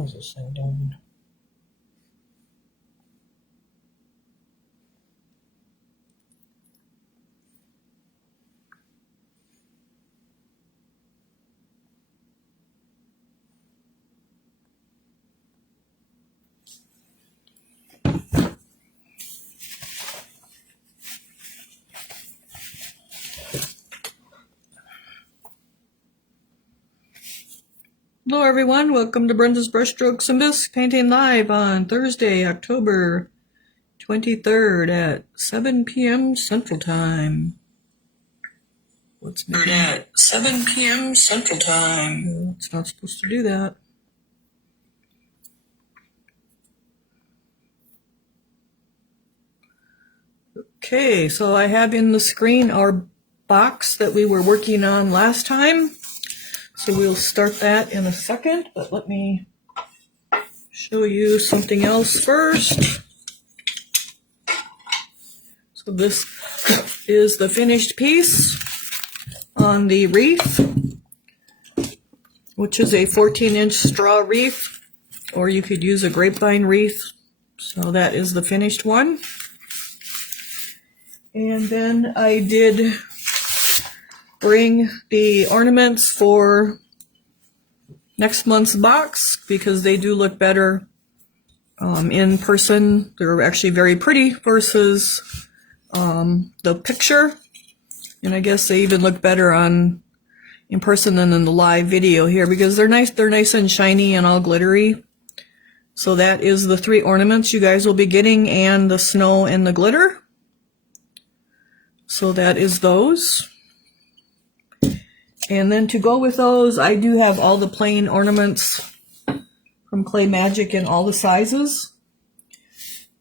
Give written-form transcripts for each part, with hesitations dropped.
hell is this thing doing? Hello everyone, welcome to Brenda's Brushstrokes and Bisque Painting Live on Thursday, October 23rd at 7 p.m. Central Time. What's making at 7 p.m. Central Time? Oh, it's not supposed to do that. Okay, so I have in the screen our box that we were working on last time. So we'll start that in a second, but let me show you something else first. So this is the finished piece on the wreath, which is a 14-inch straw wreath, or you could use a grapevine wreath. So that is the finished one. And then I did bring the ornaments for next month's box because they do look better in person. They're actually very pretty versus the picture, and I guess they even look better in person than in the live video here because they're nice and shiny and all glittery. So that is the 3 ornaments you guys will be getting, and the snow and the glitter. So that is those. And then to go with those, I do have all the plain ornaments from Clay Magic in all the sizes.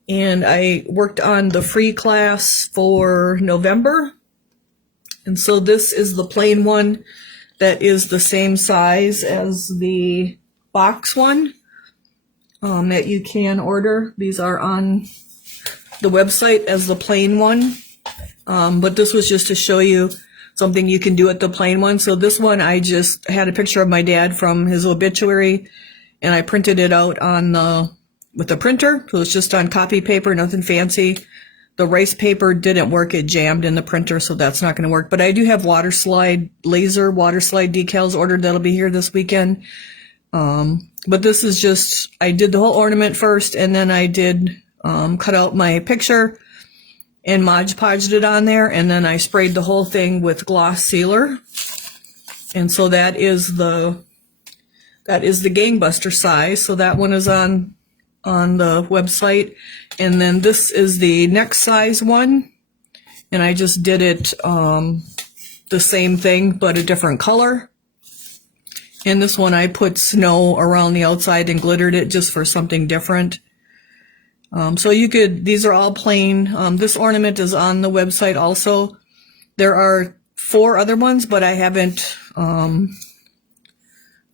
And I worked on the free class for November. And so this is the plain one that is the same size as the box one that you can order. These are on the website as the plain one. But this was just to show you something you can do at the plain one. So this one, I just had a picture of my dad from his obituary, and I printed it out with the printer. So it's just on copy paper, nothing fancy. The rice paper didn't work. It jammed in the printer, so that's not going to work. But I do have laser water slide decals ordered that'll be here this weekend. But this is just, I did the whole ornament first, and then I did cut out my picture and Mod Podged it on there, and then I sprayed the whole thing with gloss sealer. And so that is the gangbuster size. So that one is on the website. And then this is the next size one, and I just did it the same thing but a different color. And this one I put snow around the outside and glittered it just for something different. So these are all plain. This ornament is on the website also. There are 4 other ones, but I haven't gotten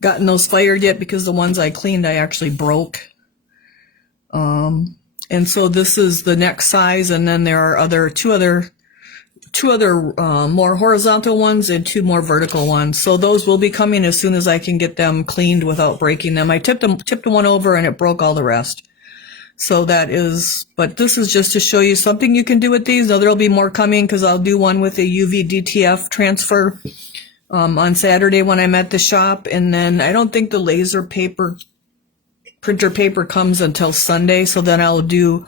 those fired yet because the ones I cleaned I actually broke. And so this is the next size, and then there are two other more horizontal ones and 2 more vertical ones. So those will be coming as soon as I can get them cleaned without breaking them. I tipped one over and it broke all the rest. So that is, but this is just to show you something you can do with these. Now there'll be more coming because I'll do one with a UV DTF transfer on Saturday when I'm at the shop. And then I don't think the laser printer paper comes until Sunday. So then I'll do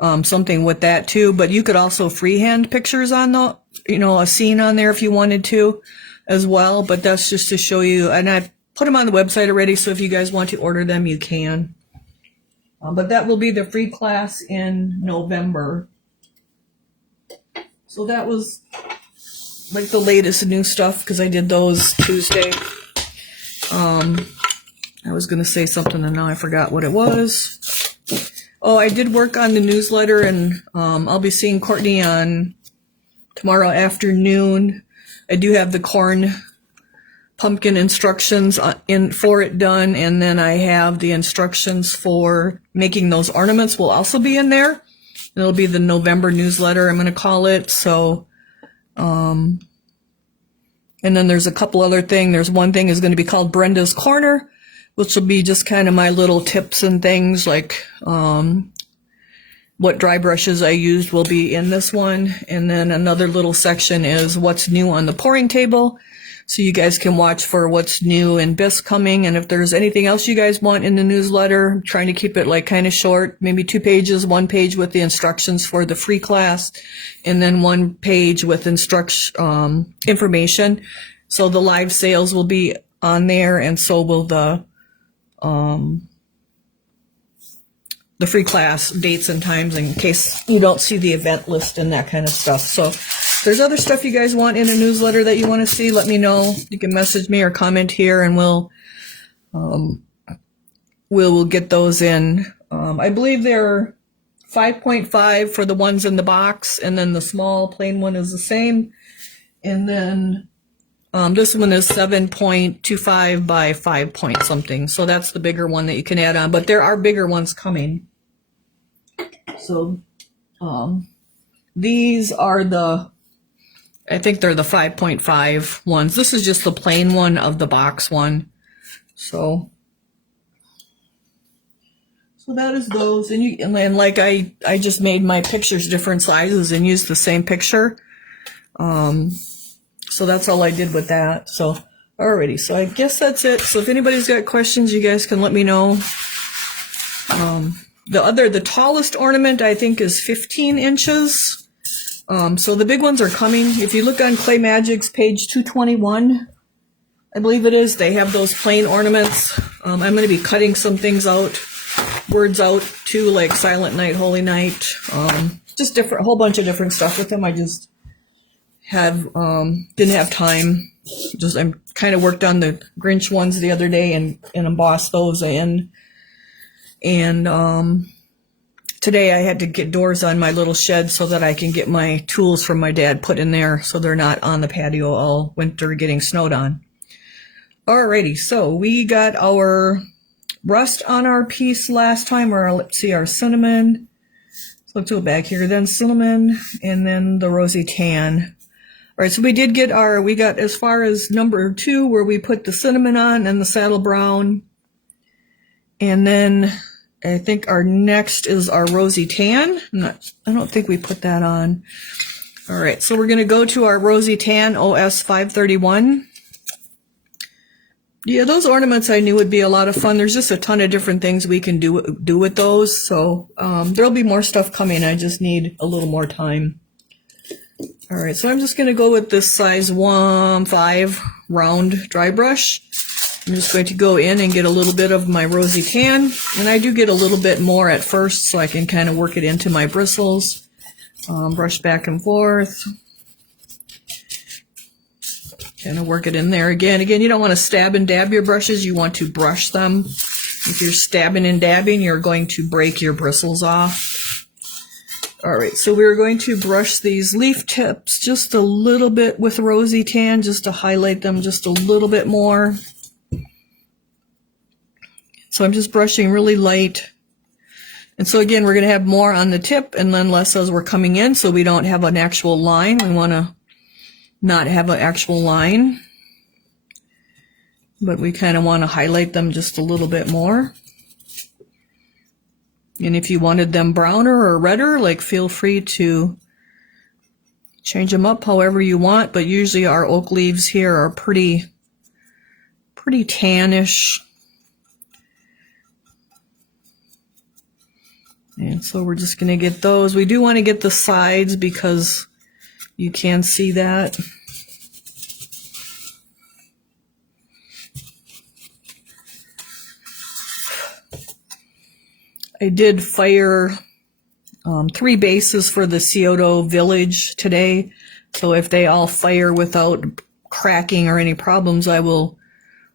something with that too. But you could also freehand pictures on a scene on there if you wanted to as well. But that's just to show you. And I put them on the website already. So if you guys want to order them, you can. But that will be the free class in November. So that was like the latest new stuff because I did those Tuesday. I was going to say something and now I forgot what it was. Oh, I did work on the newsletter, and I'll be seeing Courtney on tomorrow afternoon. I do have the corn pumpkin instructions for it done, and then I have the instructions for making those ornaments will also be in there. It'll be the November newsletter, I'm going to call it. So and then there's a couple other things. There's one thing is going to be called Brenda's Corner, which will be just kind of my little tips and things, like what dry brushes I used will be in this one. And then another little section is what's new on the pouring table. So you guys can watch for what's new in Bisque coming. And if there's anything else you guys want in the newsletter, I'm trying to keep it like kind of short, maybe 2 pages, 1 page with the instructions for the free class, and then 1 page with information. So the live sales will be on there, and so will the free class dates and times in case you don't see the event list and that kind of stuff. So if there's other stuff you guys want in a newsletter that you want to see, let me know. You can message me or comment here, and we'll get those in. I believe they're 5.5 for the ones in the box, and then the small plain one is the same. And then this one is 7.25 by 5 point something. So that's the bigger one that you can add on, but there are bigger ones coming. So these are I think they're the 5.5 ones. This is just the plain one of the box one. So that is those. And then like I just made my pictures different sizes and used the same picture. So that's all I did with that. So alrighty, so I guess that's it. So if anybody's got questions, you guys can let me know. The tallest ornament I think is 15 inches. So the big ones are coming. If you look on Clay Magic's page 221, I believe it is, they have those plain ornaments. I'm going to be cutting some things out, words out too, like Silent Night, Holy Night, just a whole bunch of different stuff with them. I just didn't have time. I kind of worked on the Grinch ones the other day and embossed those in. And today I had to get doors on my little shed so that I can get my tools from my dad put in there so they're not on the patio all winter getting snowed on. Alrighty, so we got our rust on our piece last time, or let's see, our cinnamon. So let's go back here, then cinnamon, and then the rosy tan. Alright, so we got as far as number 2 where we put the cinnamon on and the saddle brown. And then I think our next is our rosy tan. I don't think we put that on. All right, so we're going to go to our rosy tan OS 531. Yeah, those ornaments I knew would be a lot of fun. There's just a ton of different things we can do with those. So there'll be more stuff coming. I just need a little more time. All right, so I'm just going to go with this size 5 round dry brush. I'm just going to go in and get a little bit of my rosy tan, and I do get a little bit more at first so I can kind of work it into my bristles. Brush back and forth. Kind of work it in there again. Again, you don't want to stab and dab your brushes. You want to brush them. If you're stabbing and dabbing, you're going to break your bristles off. All right, so we're going to brush these leaf tips just a little bit with rosy tan, just to highlight them just a little bit more. So I'm just brushing really light. And so again, we're going to have more on the tip and then less as we're coming in, so we don't have an actual line. We want to not have an actual line, but we kind of want to highlight them just a little bit more. And if you wanted them browner or redder, like, feel free to change them up however you want, but usually our oak leaves here are pretty tannish. And so we're just going to get those. We do want to get the sides because you can see that. I did fire 3 bases for the Scioto Village today. So if they all fire without cracking or any problems, I will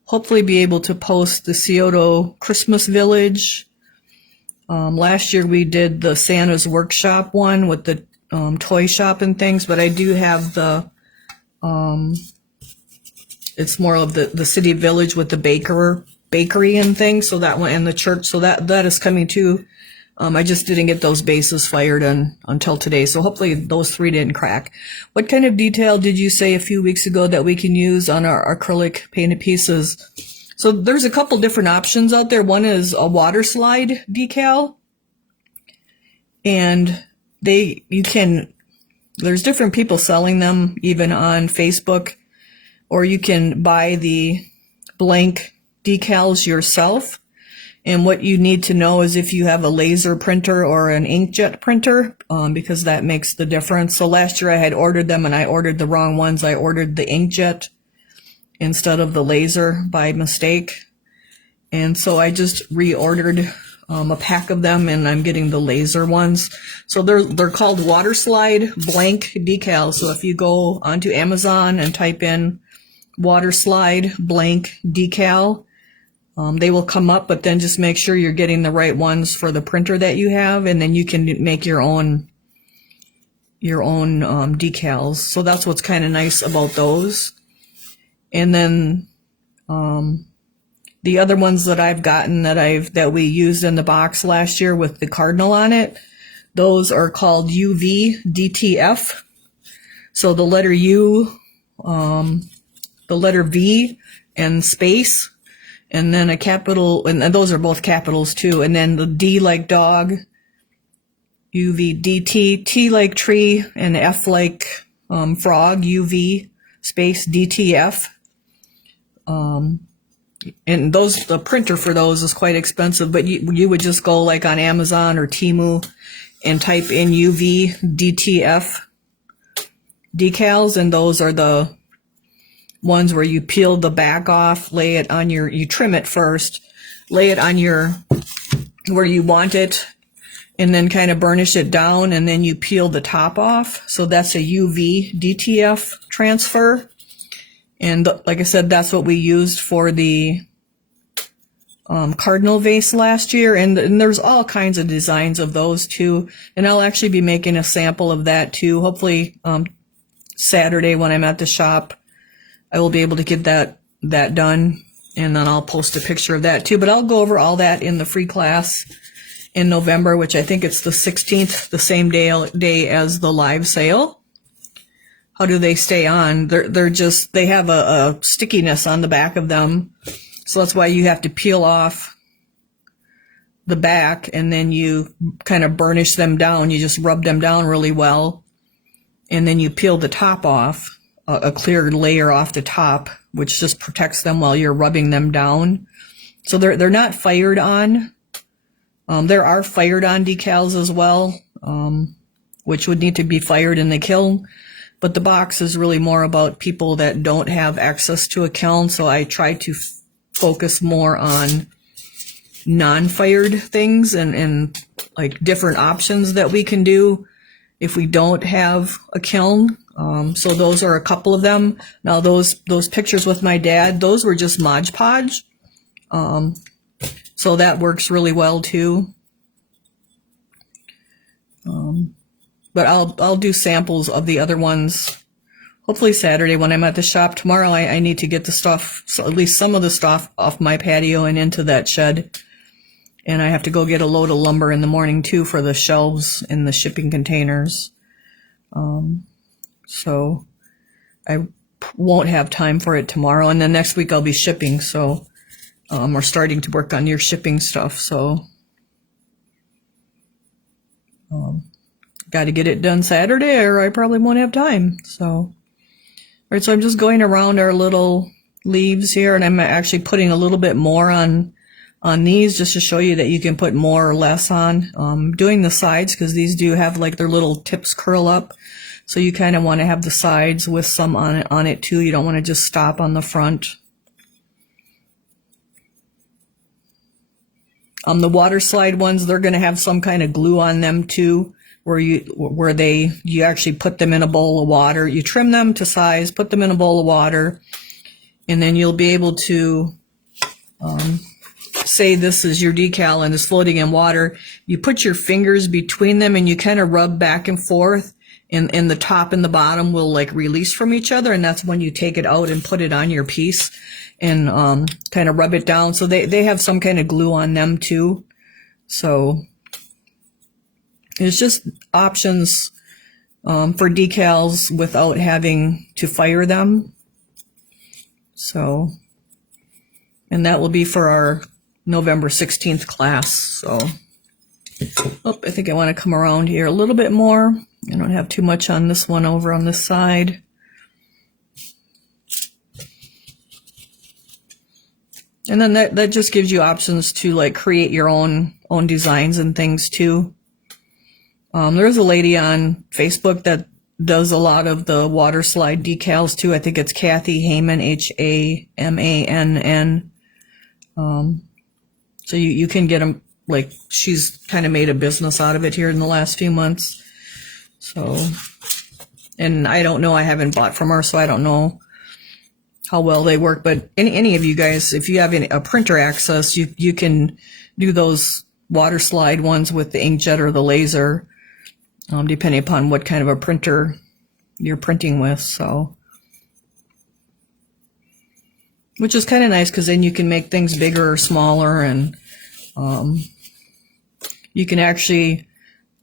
hopefully be able to post the Scioto Christmas Village. Last year we did the Santa's Workshop one with the toy shop and things, but I do have the, it's more of the city village with the bakery and things, so that one, and the church, so that is coming too. I just didn't get those bases fired until today, so hopefully those 3 didn't crack. What kind of detail did you say a few weeks ago that we can use on our acrylic painted pieces? So there's a couple different options out there. One is a water slide decal, and there's different people selling them even on Facebook, or you can buy the blank decals yourself. And what you need to know is if you have a laser printer or an inkjet printer, because that makes the difference. So last year I had ordered them and I ordered the wrong ones. I ordered the inkjet instead of the laser by mistake. And so I just reordered a pack of them, and I'm getting the laser ones. So they're called water slide blank decals. So if you go onto Amazon and type in water slide blank decal, they will come up, but then just make sure you're getting the right ones for the printer that you have, and then you can make your own decals. So that's what's kind of nice about those. And then the other ones that I've gotten that we used in the box last year with the cardinal on it, those are called UV DTF. So the letter U, the letter V, and space, and then a capital, and those are both capitals too, and then the D like dog, UVDT, T like tree, and F like frog, UV space DTF. And the printer for those is quite expensive, but you would just go like on Amazon or Temu and type in UV DTF decals, and those are the ones where you peel the back off, lay it on you trim it first, lay it on where you want it, and then kind of burnish it down, and then you peel the top off. So that's a UV DTF transfer. And like I said, that's what we used for the cardinal vase last year. And there's all kinds of designs of those too. And I'll actually be making a sample of that too. Hopefully Saturday when I'm at the shop, I will be able to get that done, and then I'll post a picture of that too. But I'll go over all that in the free class in November, which I think it's the 16th, the same day as the live sale. How do they stay on? They have a stickiness on the back of them, so that's why you have to peel off the back, and then you kind of burnish them down. You just rub them down really well, and then you peel the top off, a clear layer off the top, which just protects them while you're rubbing them down. So they're not fired on. There are fired on decals as well, which would need to be fired in the kiln. But the box is really more about people that don't have access to a kiln. So I try to focus more on non-fired things and like different options that we can do if we don't have a kiln. So those are a couple of them. Now those pictures with my dad, those were just Mod Podge. So that works really well too. But I'll do samples of the other ones hopefully Saturday when I'm at the shop. Tomorrow I need to get the stuff, so at least some of the stuff off my patio and into that shed. And I have to go get a load of lumber in the morning too for the shelves and the shipping containers. So I won't have time for it tomorrow. And then next week I'll be shipping. So we're starting to work on your shipping stuff. So got to get it done Saturday or I probably won't have time. So, all right, so I'm just going around our little leaves here, and I'm actually putting a little bit more on these just to show you that you can put more or less on. Doing the sides because these do have like their little tips curl up. So you kind of want to have the sides with some on it too. You don't want to just stop on the front. The water slide ones, they're going to have some kind of glue on them too, where you actually put them in a bowl of water. You trim them to size, put them in a bowl of water, and then you'll be able to say this is your decal and it's floating in water. You put your fingers between them and you kind of rub back and forth, and the top and the bottom will like release from each other, and that's when you take it out and put it on your piece and kind of rub it down. So they have some kind of glue on them too. So it's just options for decals without having to fire them. So And that will be for our November 16th class. So, oh, I think I want to come around here a little bit more. I don't have too much on this one over on this side. And then that just gives you options to like create your own designs and things too. There's a lady on Facebook that does a lot of the water slide decals too. I think it's Kathy Hayman, Hamann. So you can get them, like, she's kind of made a business out of it here in the last few months. So, and I don't know, I haven't bought from her, so I don't know how well they work. But any of you guys, if you have a printer access, you can do those water slide ones with the inkjet or the laser, depending upon what kind of a printer you're printing with. So, which is kind of nice because then you can make things bigger or smaller, and you can actually,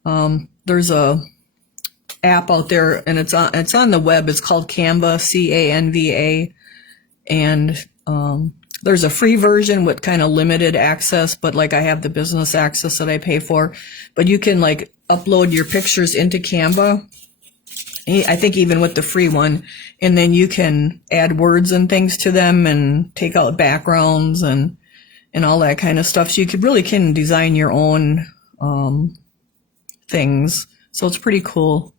there's a app out there, and it's on the web. It's called Canva, Canva, and there's a free version with kind of limited access, but like I have the business access that I pay for. But you can like upload your pictures into Canva, I think even with the free one, and then you can add words and things to them and take out backgrounds and all that kind of stuff. So you really can design your own things. So it's pretty cool.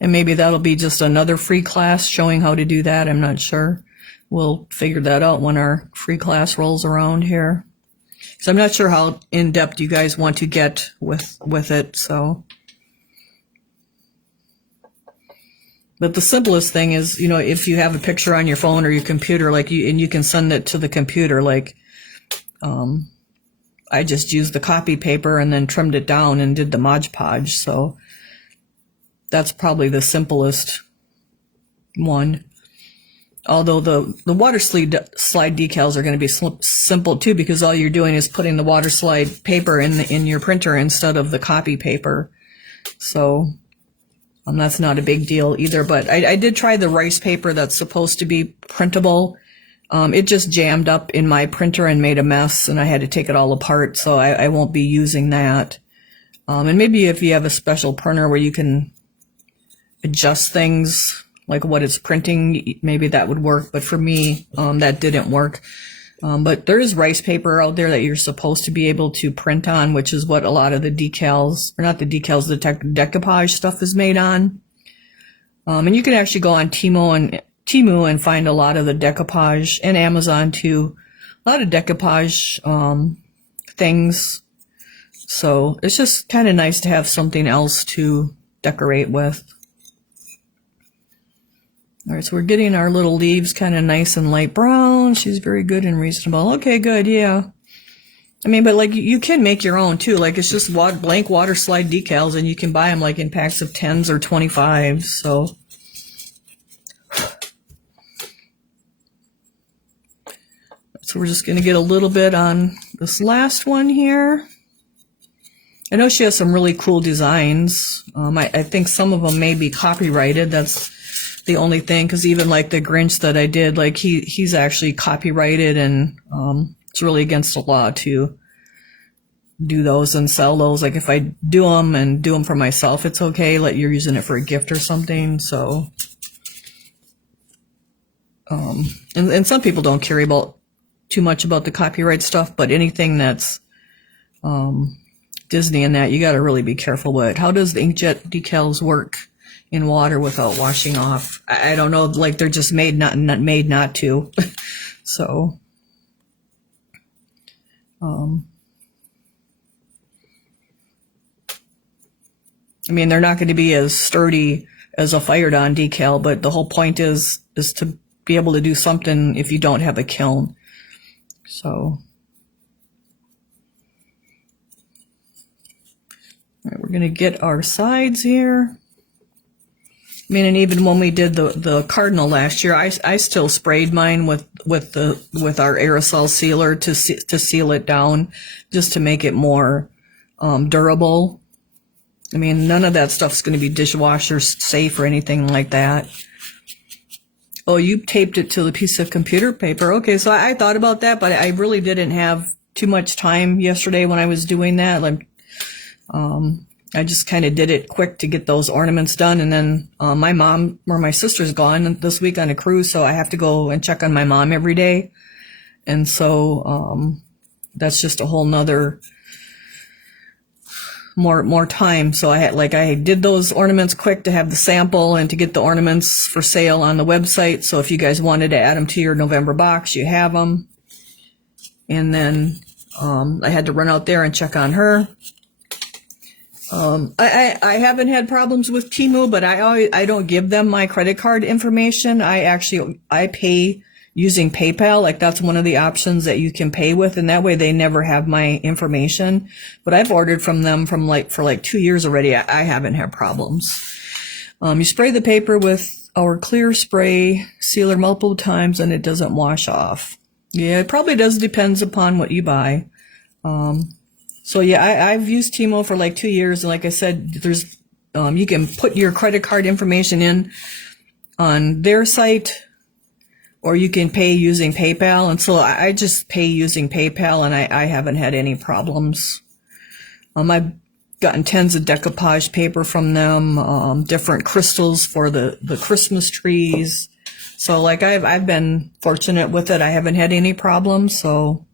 And maybe that'll be just another free class showing how to do that. I'm not sure. We'll figure that out when our free class rolls around here. So I'm not sure how in-depth you guys want to get with it. So, but the simplest thing is, you know, if you have a picture on your phone or your computer, like you can send it to the computer, like, I just used the copy paper and then trimmed it down and did the Mod Podge. So that's probably the simplest one. Although the water slide decals are going to be simple too, because all you're doing is putting the water slide paper in your printer instead of the copy paper. So that's not a big deal either. But I did try the rice paper that's supposed to be printable. It just jammed up in my printer and made a mess, and I had to take it all apart. So I won't be using that. And maybe if you have a special printer where you can adjust things, like what it's printing, maybe that would work. But for me, that didn't work. But there is rice paper out there that you're supposed to be able to print on, which is what a lot of the decals, or not the decals, the decoupage stuff is made on. And you can actually go on Temu and find a lot of the decoupage, and Amazon too, a lot of decoupage things. So it's just kind of nice to have something else to decorate with. All right, so we're getting our little leaves kind of nice and light brown. She's very good and reasonable. Okay, good, yeah. I mean, but like you can make your own too. Like it's just blank water slide decals, and you can buy them like in packs of 10s or 25s. So we're just going to get a little bit on this last one here. I know she has some really cool designs. I think some of them may be copyrighted. That's the only thing, because even like the Grinch that I did, like he's actually copyrighted, and it's really against the law to do those and sell those. Like if I do them for myself, it's okay. Like you're using it for a gift or something. So, and some people don't care about too much about the copyright stuff, but anything that's Disney and that, you got to really be careful with. How does the inkjet decals work in water without washing off? I don't know. Like they're just made not to. So, I mean, they're not going to be as sturdy as a fired-on decal, but the whole point is to be able to do something if you don't have a kiln. So, all right, we're going to get our sides here. I mean, and even when we did the cardinal last year, I still sprayed mine with our aerosol sealer to seal it down, just to make it more durable. I mean, none of that stuff's going to be dishwasher safe or anything like that. Oh, you taped it to the piece of computer paper. Okay, so I thought about that, but I really didn't have too much time yesterday when I was doing that. Like, I just kind of did it quick to get those ornaments done. And then my mom or my sister's gone this week on a cruise, so I have to go and check on my mom every day. And so that's just a whole nother more time. So I did those ornaments quick to have the sample and to get the ornaments for sale on the website. So if you guys wanted to add them to your November box, you have them. And then I had to run out there and check on her. I haven't had problems with Temu, but I don't give them my credit card information. I pay using PayPal. Like, that's one of the options that you can pay with, and that way they never have my information. But I've ordered from them for 2 years already. I haven't had problems. You spray the paper with our clear spray sealer multiple times and it doesn't wash off. Yeah, it probably does, depends upon what you buy. So yeah, I've used Temu for 2 years, and like I said, there's you can put your credit card information in on their site, or you can pay using PayPal. And so I just pay using PayPal, and I haven't had any problems. I've gotten tons of decoupage paper from them, different crystals for the Christmas trees. So I've been fortunate with it. I haven't had any problems. So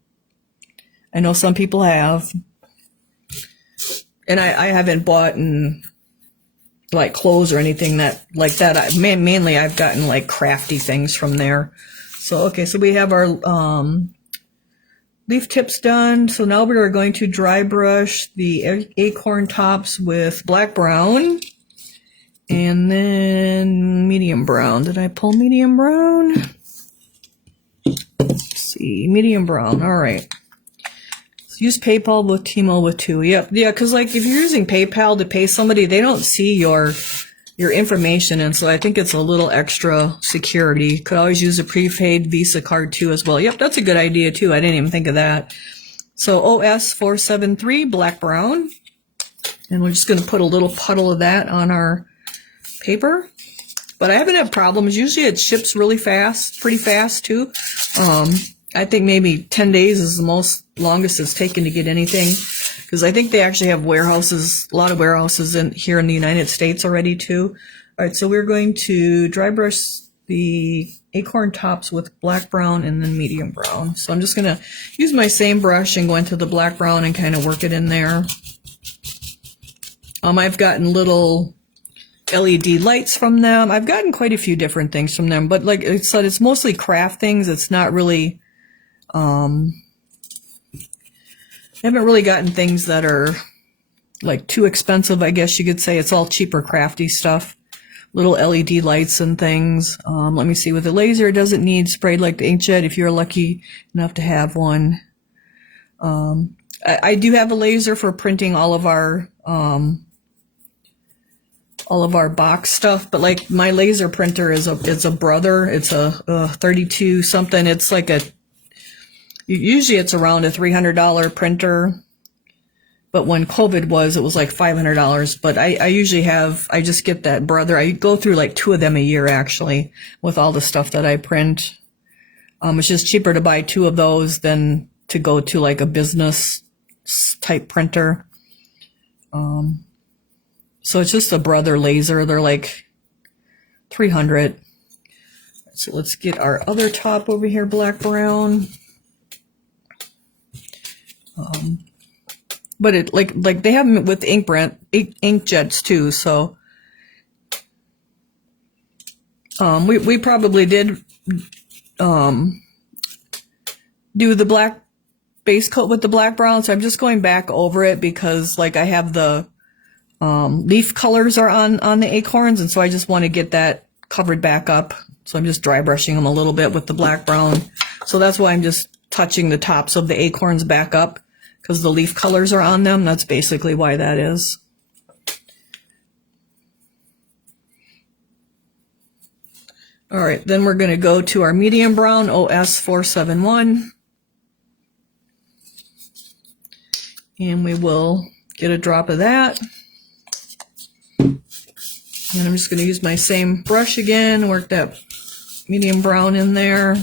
I know some people have. And I haven't bought clothes or anything like that. Mainly I've gotten crafty things from there. So, okay, so we have our leaf tips done. So now we are going to dry brush the acorn tops with black brown and then medium brown. Did I pull medium brown? Let's see, medium brown. All right. Use PayPal with Temu with 2. Yep. Yeah, because if you're using PayPal to pay somebody, they don't see your information, and so I think it's a little extra security. Could always use a prepaid Visa card too as well. Yep, that's a good idea too. I didn't even think of that. So OS473 black brown, and we're just going to put a little puddle of that on our paper. But I haven't had problems. Usually it ships really fast, pretty fast too. I think maybe 10 days is the longest it's taken to get anything, because I think they actually have warehouses, a lot of warehouses here in the United States already too. All right, so we're going to dry brush the acorn tops with black brown and then medium brown. So I'm just going to use my same brush and go into the black brown and kind of work it in there. I've gotten little LED lights from them. I've gotten quite a few different things from them, but like I said, it's mostly craft things. It's not really I haven't really gotten things that are too expensive, I guess you could say. It's all cheaper crafty stuff. Little LED lights and things. Let me see, with the laser, it doesn't need sprayed like the inkjet if you're lucky enough to have one. I do have a laser for printing all of our box stuff, but my laser printer is a Brother. It's a 32 something. It's usually it's around a $300 printer, but when COVID was, it was $500. But I just get that Brother. I go through 2 of them a year actually with all the stuff that I print. It's just cheaper to buy 2 of those than to go to a business type printer. So it's just a Brother laser. They're $300. So let's get our other top over here, black brown. But it they have them with inkjets too. So we probably did do the black base coat with the black brown. So I'm just going back over it because I have the leaf colors are on the acorns, and so I just want to get that covered back up. So I'm just dry brushing them a little bit with the black brown. So that's why I'm just touching the tops of the acorns back up, because the leaf colors are on them. That's basically why that is. All right, then we're going to go to our medium brown, OS471. And we will get a drop of that. And I'm just going to use my same brush again, work that medium brown in there.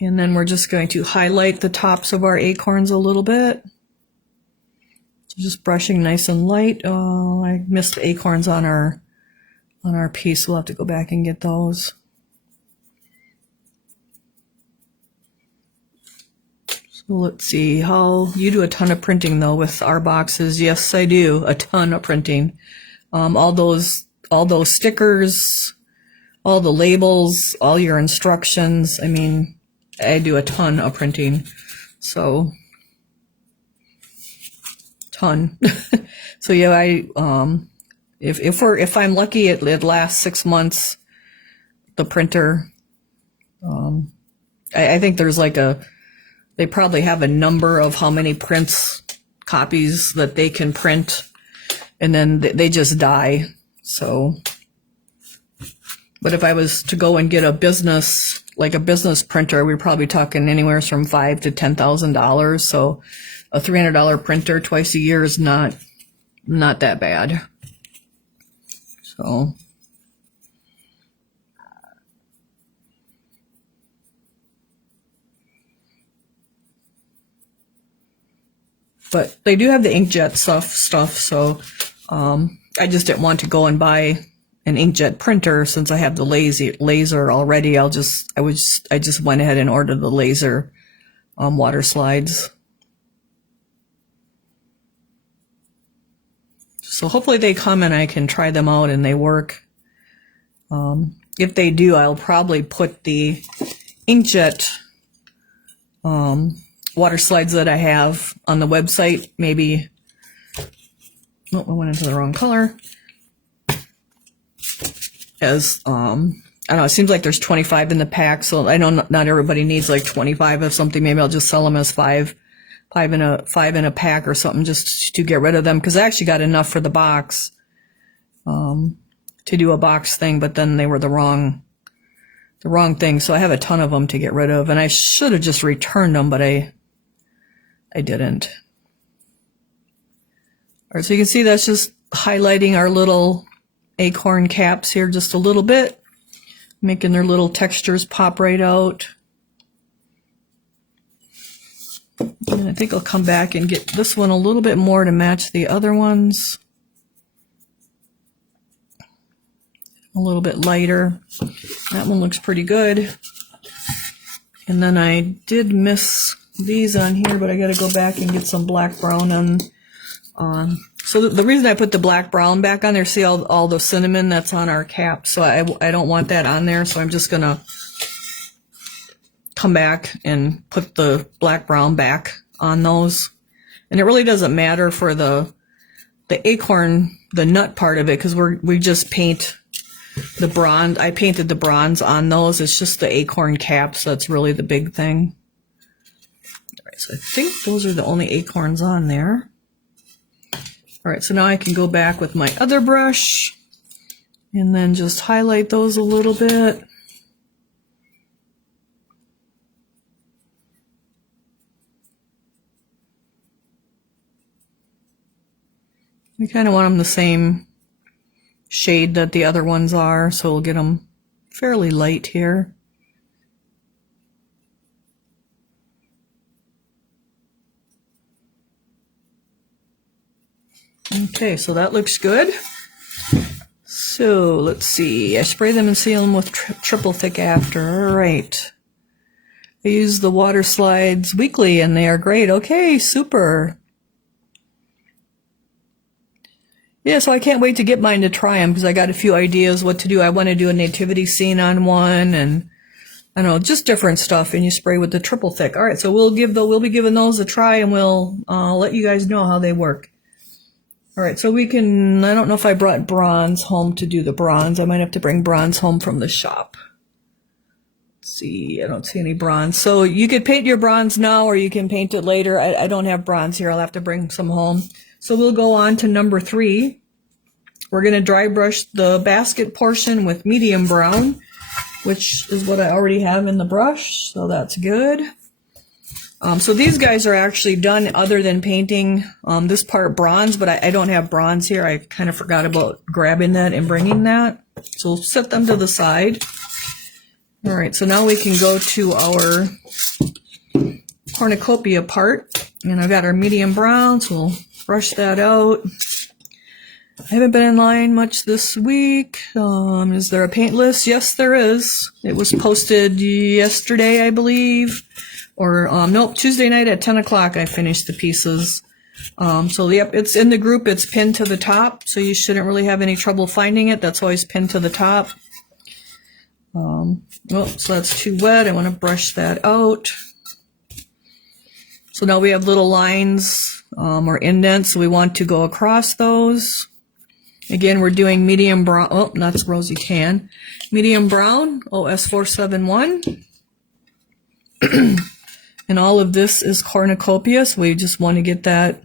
And then we're just going to highlight the tops of our acorns a little bit. So just brushing nice and light. Oh, I missed the acorns on our piece. We'll have to go back and get those. So let's see how you do a ton of printing though with our boxes. Yes, I do a ton of printing. All those stickers, all the labels, all your instructions. I mean, I do a ton of printing, so ton. So yeah, if I'm lucky, it lasts 6 months. The printer, I think there's like they probably have a number of how many copies that they can print, and then they just die. So, but if I was to go and get a business printer, we're probably talking anywhere from $5,000 to $10,000. So a $300 printer twice a year is not that bad. So but they do have the inkjet stuff. So I just didn't want to go and buy an inkjet printer since I have the laser already. I just went ahead and ordered the laser water slides. So hopefully they come and I can try them out and they work. If they do, I'll probably put the inkjet water slides that I have on the website. Maybe, oh, I went into the wrong color. As I don't know, it seems like there's 25 in the pack, so I know not everybody needs like 25 of something. Maybe I'll just sell them as five in a pack or something, just to get rid of them, because I actually got enough for the box to do a box thing, but then they were the wrong thing, so I have a ton of them to get rid of, and I should have just returned them, but I didn't. All right, so you can see that's just highlighting our little acorn caps here just a little bit, making their little textures pop right out. And I think I'll come back and get this one a little bit more to match the other ones. A little bit lighter. That one looks pretty good. And then I did miss these on here, but I got to go back and get some black brown on. So the reason I put the black brown back on there, see all the cinnamon that's on our cap, so I don't want that on there, so I'm just gonna come back and put the black brown back on those. And it really doesn't matter for the acorn, the nut part of it, because we just paint the bronze. I painted the bronze on those. It's just the acorn caps that's really the big thing. All right, so I think those are the only acorns on there. All right, so now I can go back with my other brush and then just highlight those a little bit. We kind of want them the same shade that the other ones are, so we'll get them fairly light here. Okay, so that looks good. So let's see. I spray them and seal them with triple thick after. All right. I use the water slides weekly and they are great. Okay, super. Yeah, so I can't wait to get mine to try them because I got a few ideas what to do. I want to do a nativity scene on one, and I don't know, just different stuff. And you spray with the triple thick. All right, so we'll be giving those a try, and we'll let you guys know how they work. All right, so we can. I don't know if I brought bronze home to do the bronze. I might have to bring bronze home from the shop. Let's see, I don't see any bronze. So you could paint your bronze now, or you can paint it later. I don't have bronze here. I'll have to bring some home. So we'll go on to number 3. We're going to dry brush the basket portion with medium brown, which is what I already have in the brush, so that's good. So these guys are actually done other than painting this part bronze, but I don't have bronze here. I kind of forgot about grabbing that and bringing that. So we'll set them to the side. All right, so now we can go to our Cornucopia part. And I've got our medium brown, so we'll brush that out. I haven't been in line much this week. Is there a paint list? Yes, there is. It was posted yesterday, I believe. Or, nope, Tuesday night at 10 o'clock I finished the pieces. So, yep, it's in the group. It's pinned to the top, so you shouldn't really have any trouble finding it. That's always pinned to the top. Oh, so that's too wet. I want to brush that out. So now we have little lines or indents, so we want to go across those. Again, we're doing medium brown. Oh, that's rosy tan. Medium brown, OS471. And all of this is Cornucopia, so we just want to get that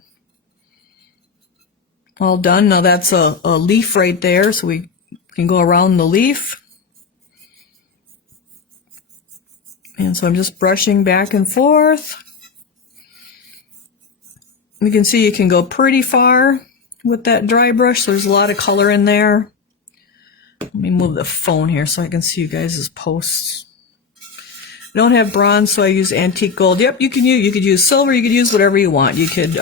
all done. Now that's a leaf right there, so we can go around the leaf. And so I'm just brushing back and forth. You can see you can go pretty far with that dry brush. So there's a lot of color in there. Let me move the phone here so I can see you guys' posts. I don't have bronze, so I use antique gold. Yep, you could use silver. You could use whatever you want. You could.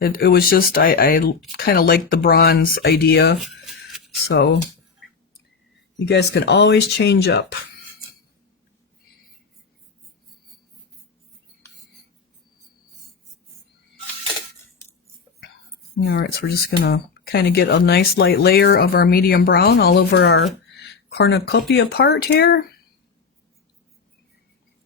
It was just I kind of like the bronze idea, so you guys can always change up. All right, so we're just gonna kind of get a nice light layer of our medium brown all over our Cornucopia part here.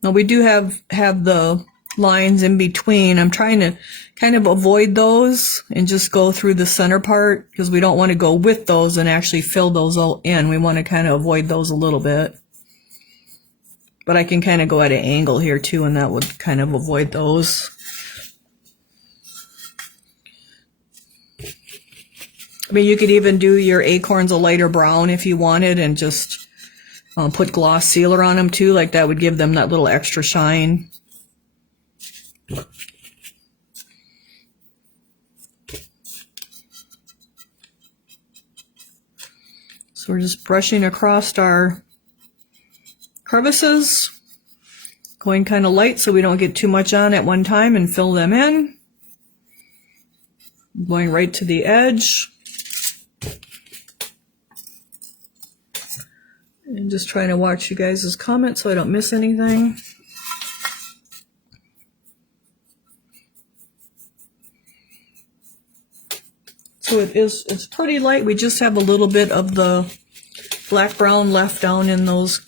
Now we do have the lines in between. I'm trying to kind of avoid those and just go through the center part because we don't want to go with those and actually fill those all in. We want to kind of avoid those a little bit. But I can kind of go at an angle here too, and that would kind of avoid those. I mean, you could even do your acorns a lighter brown if you wanted and just put gloss sealer on them too. Like that would give them that little extra shine. So we're just brushing across our crevices, going kind of light so we don't get too much on at one time and fill them in. Going right to the edge. And just trying to watch you guys' comments so I don't miss anything. So it's pretty light. We just have a little bit of the black brown left down in those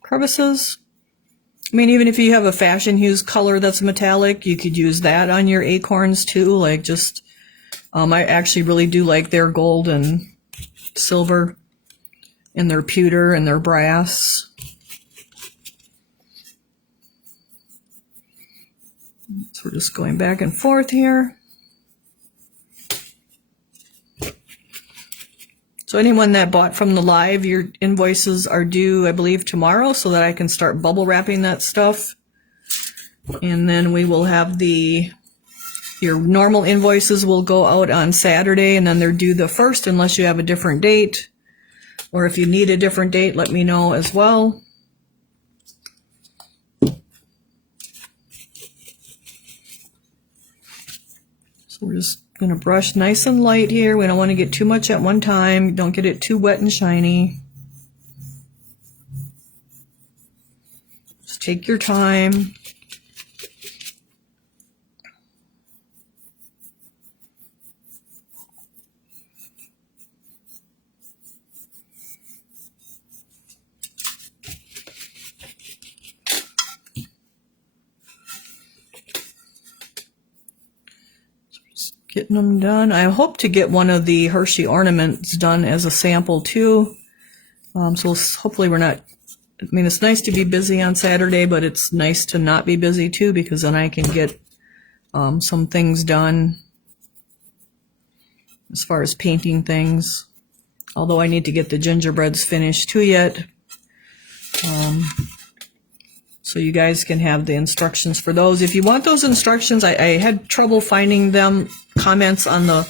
crevices. I mean, even if you have a fashion hues color that's metallic, you could use that on your acorns too. Like just, I actually really do like their gold and silver. And their pewter and their brass. So we're just going back and forth here. So anyone that bought from the live, your invoices are due, I believe, tomorrow so that I can start bubble wrapping that stuff. And then we will have your normal invoices will go out on Saturday and then they're due the 1st unless you have a different date. Or if you need a different date, let me know as well. So we're just going to brush nice and light here. We don't want to get too much at one time. Don't get it too wet and shiny. Just take your time. Getting them done. I hope to get one of the Hershey ornaments done as a sample too. So hopefully we're not, I mean, it's nice to be busy on Saturday, but it's nice to not be busy too, because then I can get some things done as far as painting things. Although I need to get the gingerbreads finished too yet. So you guys can have the instructions for those. If you want those instructions, I had trouble finding them, comments on the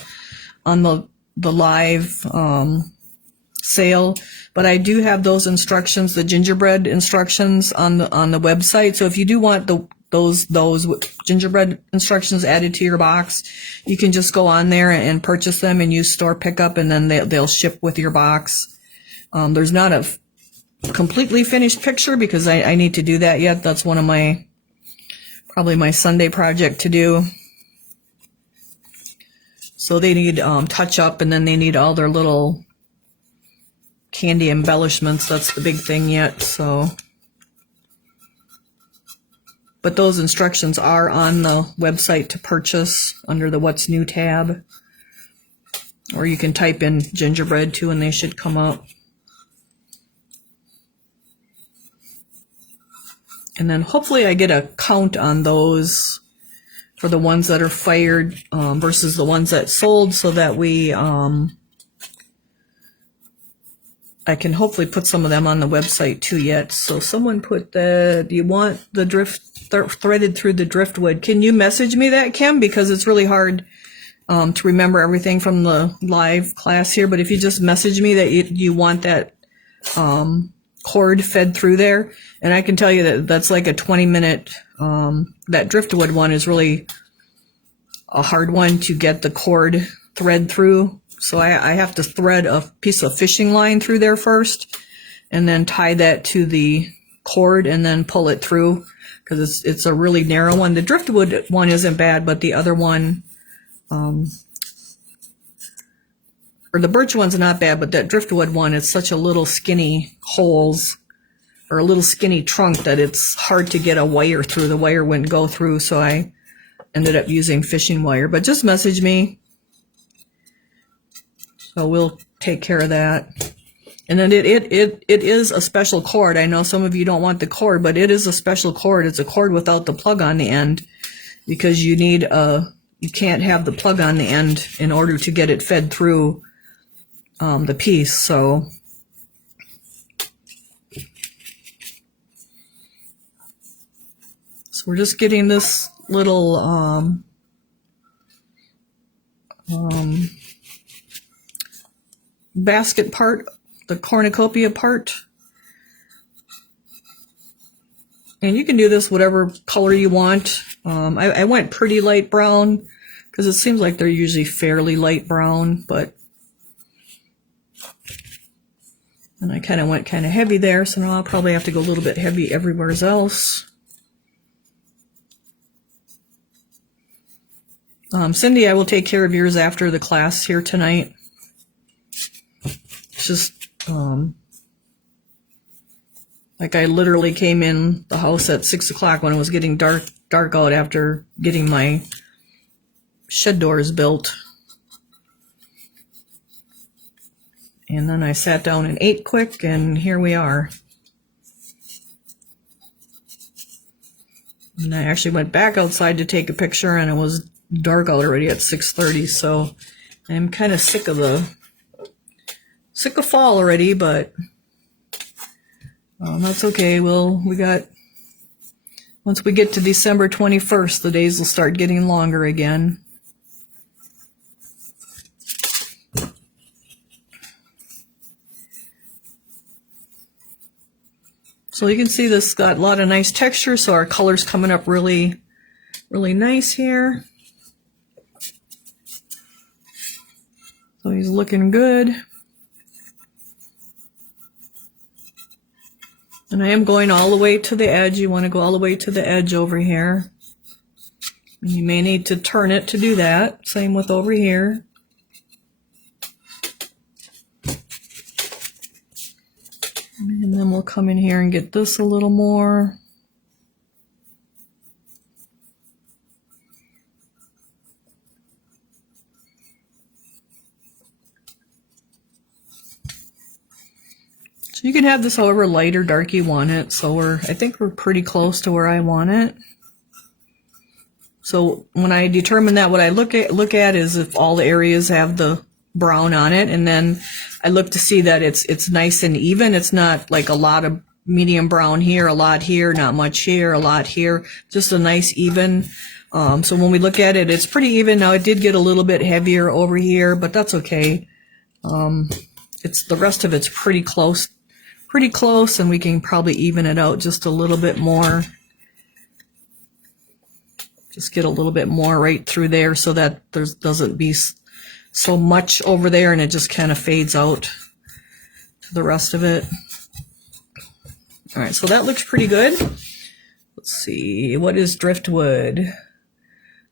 live sale, but I do have those instructions, the gingerbread instructions on the website. So if you do want those gingerbread instructions added to your box, you can just go on there and purchase them and use store pickup, and then they'll ship with your box. There's not a completely finished picture because I need to do that yet. That's one of probably my Sunday project to do. So they need touch up, and then they need all their little candy embellishments. That's the big thing yet. So, but those instructions are on the website to purchase under the What's New tab, or you can type in gingerbread too and they should come up. And then hopefully I get a count on those for the ones that are fired versus the ones that sold, so that I can hopefully put some of them on the website too yet. So someone put do you want the threaded through the driftwood? Can you message me that, Kim? Because it's really hard to remember everything from the live class here. But if you just message me that you want that cord fed through there, and I can tell you that's like a 20-minute, that driftwood one is really a hard one to get the cord thread through. So I have to thread a piece of fishing line through there first, and then tie that to the cord and then pull it through, because it's a really narrow one. The driftwood one isn't bad, but the other one, or the birch one's not bad, but that driftwood one, it's such a little skinny holes, or a little skinny trunk, that it's hard to get a wire through. The wire wouldn't go through, so I ended up using fishing wire. But just message me. So we'll take care of that. And then it is a special cord. I know some of you don't want the cord, but it is a special cord. It's a cord without the plug on the end, because you can't have the plug on the end in order to get it fed through the piece. So we're just getting this little basket part, the cornucopia part. And you can do this whatever color you want. I went pretty light brown because it seems like they're usually fairly light brown, and I kind of went kind of heavy there, so now I'll probably have to go a little bit heavy everywhere else. Cindy, I will take care of yours after the class here tonight. It's just, like I literally came in the house at 6 o'clock when it was getting dark out after getting my shed doors built. And then I sat down and ate quick, and here we are. And I actually went back outside to take a picture, and it was dark out already at 6:30, so I'm kind of sick of fall already, but that's okay. Once we get to December 21st, the days will start getting longer again. So you can see this got a lot of nice texture, so our color's coming up really, really nice here. So he's looking good. And I am going all the way to the edge. You want to go all the way to the edge over here. And you may need to turn it to do that. Same with over here. And then we'll come in here and get this a little more. So you can have this however light or dark you want it. So I think we're pretty close to where I want it. So when I determine that, what I look at is if all the areas have the brown on it, and then I look to see that it's nice and even. It's not like a lot of medium brown here, a lot here, not much here, a lot here. Just a nice even. So when we look at it, it's pretty even. Now it did get a little bit heavier over here, but that's okay. It's the rest of it's pretty close, and we can probably even it out just a little bit more. Just get a little bit more right through there so that there doesn't be so much over there and it just kind of fades out to the rest of it. All right, so that looks pretty good. Let's see, what is driftwood?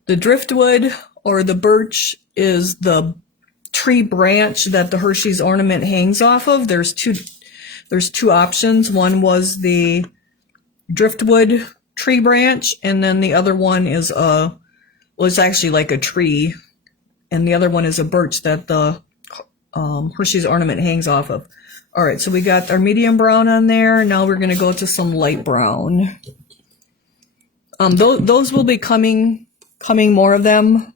The driftwood or the birch is the tree branch that the Hershey's ornament hangs off of. There's two options. One was the driftwood tree branch, and then the other one is it's actually like a tree, and the other one is a birch that the Hershey's ornament hangs off of. All right, so we got our medium brown on there. Now we're going to go to some light brown. Those will be coming more of them.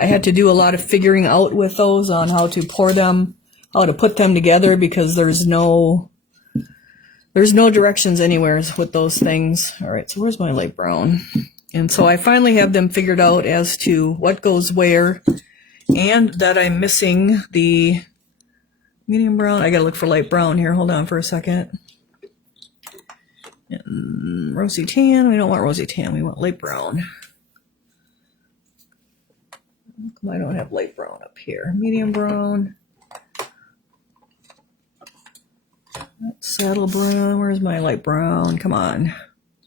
I had to do a lot of figuring out with those on how to pour them, how to put them together, because there's no directions anywhere with those things. All right, so where's my light brown? And so I finally have them figured out as to what goes where, and that I'm missing the medium brown. I gotta look for light brown here. Hold on for a second. And rosy tan. We don't want rosy tan. We want light brown. I don't have light brown up here. Medium brown. Saddle brown. Where's my light brown? Come on.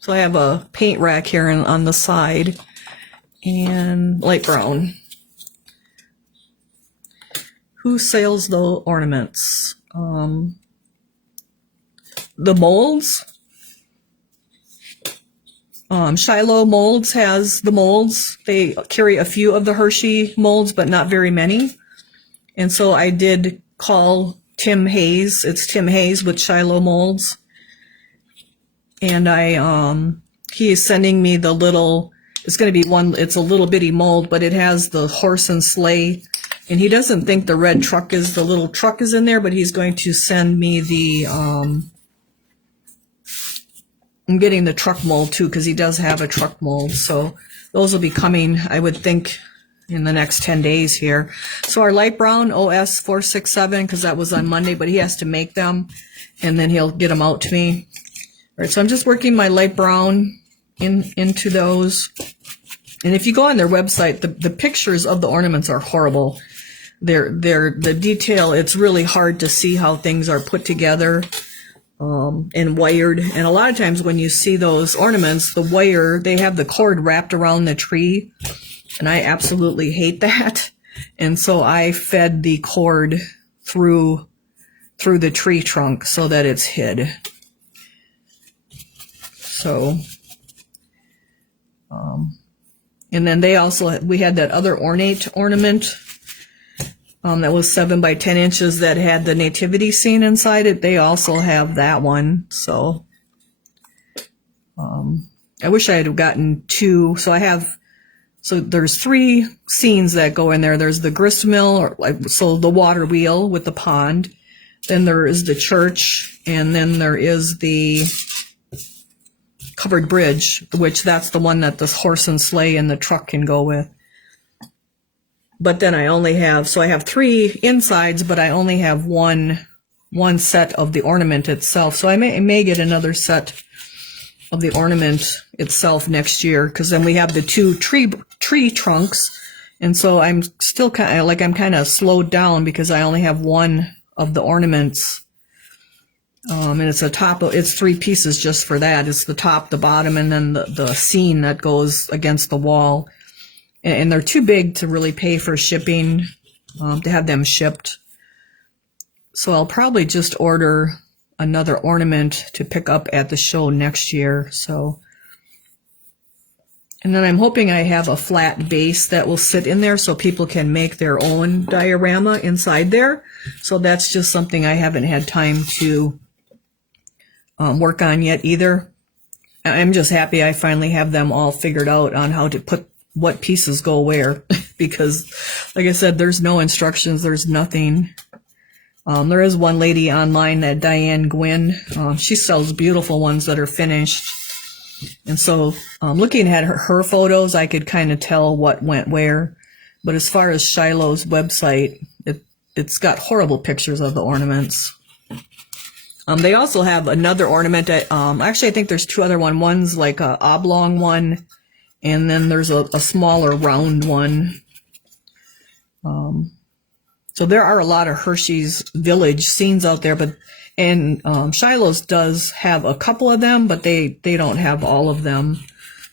So I have a paint rack here on the side. And light brown. Who sells the ornaments? The molds. Shiloh Molds has the molds. They carry a few of the Hershey molds, but not very many. And so I did call Tim Hayes. It's Tim Hayes with Shiloh Molds. And he is sending me the little, it's going to be one, it's a little bitty mold, but it has the horse and sleigh. And he doesn't think the red truck is, the little truck is in there, but he's going to send me the, I'm getting the truck mold too, because he does have a truck mold. So those will be coming, I would think, in the next 10 days here. So our light brown OS 467, because that was on Monday, but he has to make them and then he'll get them out to me. All right, so I'm just working my light brown into those. And if you go on their website, the pictures of the ornaments are horrible. The detail, it's really hard to see how things are put together. And wired. And a lot of times when you see those ornaments, the wire, they have the cord wrapped around the tree. And I absolutely hate that. And so I fed the cord through the tree trunk so that it's hid. So, and then we had that other ornate ornament. That was 7 by 10 inches that had the nativity scene inside it. They also have that one. So, I wish I had gotten 2. So there's 3 scenes that go in there. There's the grist mill, so the water wheel with the pond. Then there is the church, and then there is the covered bridge, which that's the one that the horse and sleigh and the truck can go with. But then I have 3 insides, but I only have one set of the ornament itself. So I may get another set of the ornament itself next year, because then we have the 2 tree trunks. And so I'm still I'm kind of slowed down because I only have one of the ornaments. And it's 3 pieces just for that. It's the top, the bottom, and then the scene that goes against the wall. And they're too big to really pay for shipping, to have them shipped. So I'll probably just order another ornament to pick up at the show next year. So, and then I'm hoping I have a flat base that will sit in there so people can make their own diorama inside there. So that's just something I haven't had time to work on yet either. I'm just happy I finally have them all figured out on how to put what pieces go where, because like I said, there's no instructions, there's nothing. There is one lady online, that Diane Gwynn. She sells beautiful ones that are finished. And so looking at her photos, I could kind of tell what went where. But as far as Shiloh's website, it's got horrible pictures of the ornaments. They also have another ornament that, actually I think there's two other ones. One's like a oblong one, and then there's a smaller round one. So there are a lot of Hershey's Village scenes out there, and Shiloh's does have a couple of them, but they don't have all of them.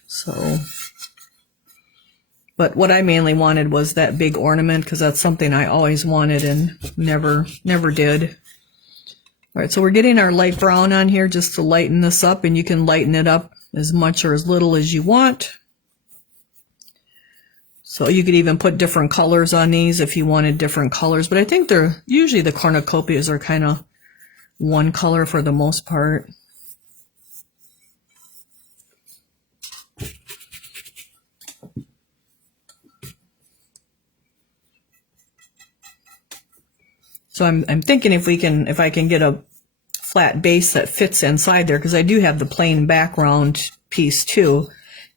So, but what I mainly wanted was that big ornament, because that's something I always wanted and never did. All right, so we're getting our light brown on here just to lighten this up, and you can lighten it up as much or as little as you want. So you could even put different colors on these if you wanted different colors, but I think they're usually, the cornucopias are kind of one color for the most part. So I'm thinking if I can get a flat base that fits inside there, because I do have the plain background piece too.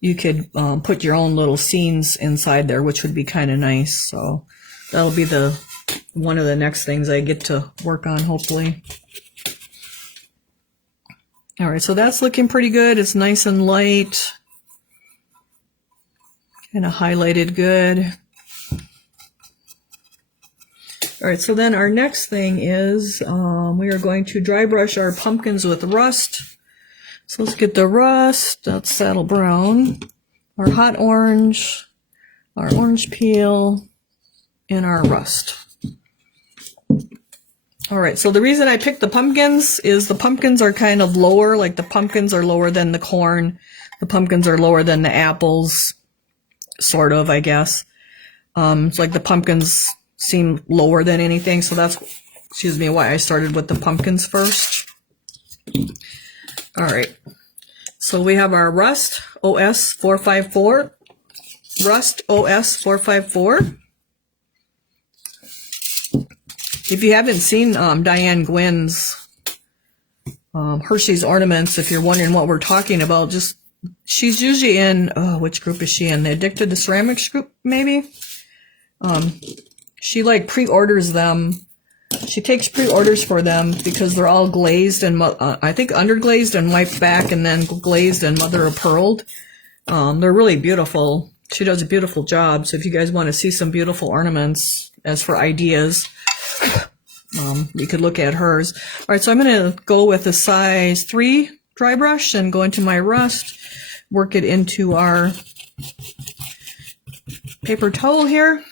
You could put your own little scenes inside there, which would be kind of nice. So that'll be one of the next things I get to work on, hopefully. All right, so that's looking pretty good. It's nice and light, kind of highlighted good. All right, so then our next thing is we are going to dry brush our pumpkins with rust. So let's get the rust, that's saddle brown, our hot orange, our orange peel, and our rust. All right, so the reason I picked the pumpkins is the pumpkins are kind of lower, like the pumpkins are lower than the corn. The pumpkins are lower than the apples, sort of, I guess. It's like the pumpkins seem lower than anything, so that's, excuse me, why I started with the pumpkins first. All right, so we have our Rust OS 454, Rust OS 454. If you haven't seen Diane Gwynn's Hershey's Ornaments, if you're wondering what we're talking about, she's usually in, which group is she in? The Addicted to Ceramics group, maybe? She like pre-orders them. She takes pre-orders for them because they're all glazed and I think underglazed and wiped back and then glazed and mother of pearled. They're really beautiful. She does a beautiful job. So if you guys want to see some beautiful ornaments, as for ideas, you could look at hers. All right, so I'm going to go with a size 3 dry brush and go into my rust, work it into our paper towel here.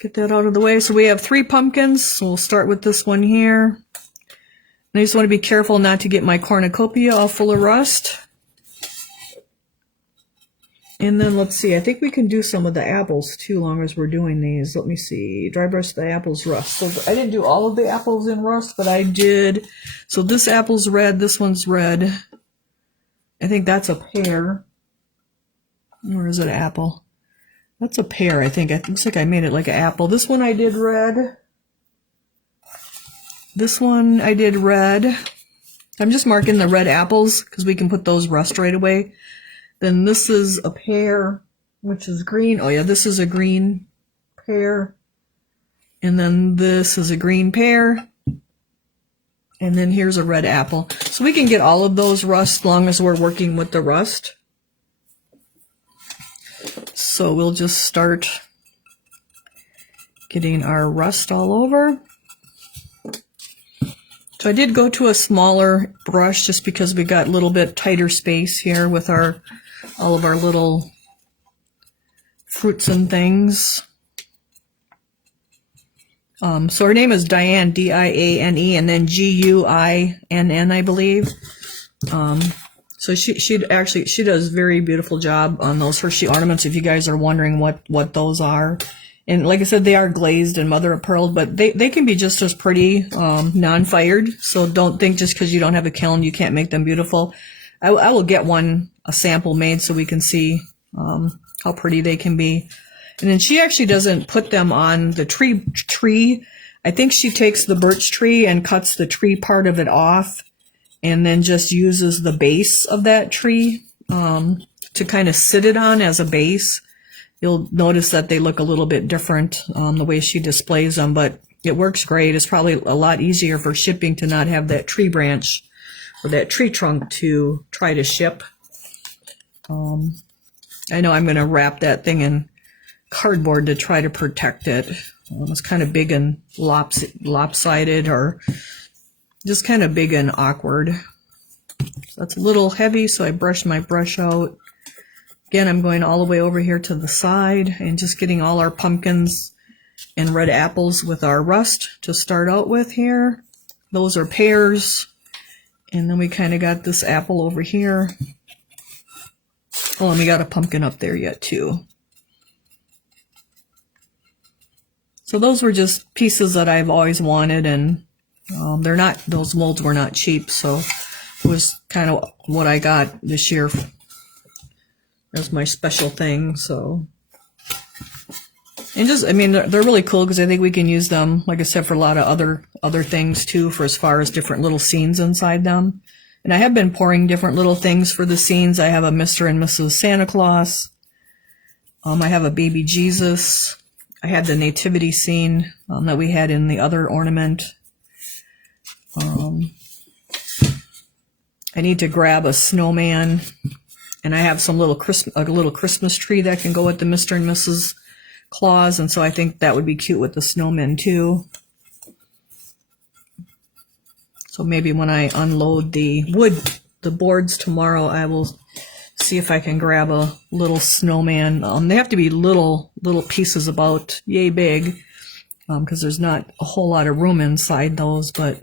Get that out of the way. So we have 3 pumpkins. So we'll start with this one here. And I just want to be careful not to get my cornucopia all full of rust. And then let's see, I think we can do some of the apples too, long as we're doing these. Let me see, dry brush the apples rust. So I didn't do all of the apples in rust, but I did. So this apple's red, this one's red. I think that's a pear. Or is it an apple? That's a pear, I think. It looks like I made it like an apple. This one I did red. This one I did red. I'm just marking the red apples because we can put those rust right away. Then this is a pear, which is green. Oh yeah, this is a green pear. And then this is a green pear. And then here's a red apple. So we can get all of those rust as long as we're working with the rust. So we'll just start getting our rust all over. So I did go to a smaller brush just because we got a little bit tighter space here with all of our little fruits and things. So her name is Diane, D-I-A-N-E, and then G-U-I-N-N, I believe. So she does a very beautiful job on those Hershey ornaments, if you guys are wondering what those are. And like I said, they are glazed and mother of pearl, but they can be just as pretty, non-fired. So don't think just because you don't have a kiln you can't make them beautiful. I will get a sample made so we can see how pretty they can be. And then she actually doesn't put them on the tree. I think she takes the birch tree and cuts the tree part of it off and then just uses the base of that tree to kind of sit it on as a base. You'll notice that they look a little bit different the way she displays them, but it works great. It's probably a lot easier for shipping to not have that tree branch or that tree trunk to try to ship. I know I'm going to wrap that thing in cardboard to try to protect it. It's kind of big and lopsided, or just kind of big and awkward. So that's a little heavy, so I brushed my brush out. Again, I'm going all the way over here to the side and just getting all our pumpkins and red apples with our rust to start out with here. Those are pears. And then we kind of got this apple over here. Oh, and we got a pumpkin up there yet too. So those were just pieces that I've always wanted, and those molds were not cheap, so it was kind of what I got this year as my special thing. So, and just, I mean, they're really cool because I think we can use them, like I said, for a lot of other things too, for as far as different little scenes inside them. And I have been pouring different little things for the scenes. I have a Mr. and Mrs. Santa Claus. I have a baby Jesus. I had the nativity scene that we had in the other ornament. I need to grab a snowman, and I have some little a little Christmas tree that can go with the Mr. and Mrs. Claus, and so I think that would be cute with the snowman too. So maybe when I unload the boards tomorrow, I will see if I can grab a little snowman. They have to be little pieces about yay big, because there's not a whole lot of room inside those, but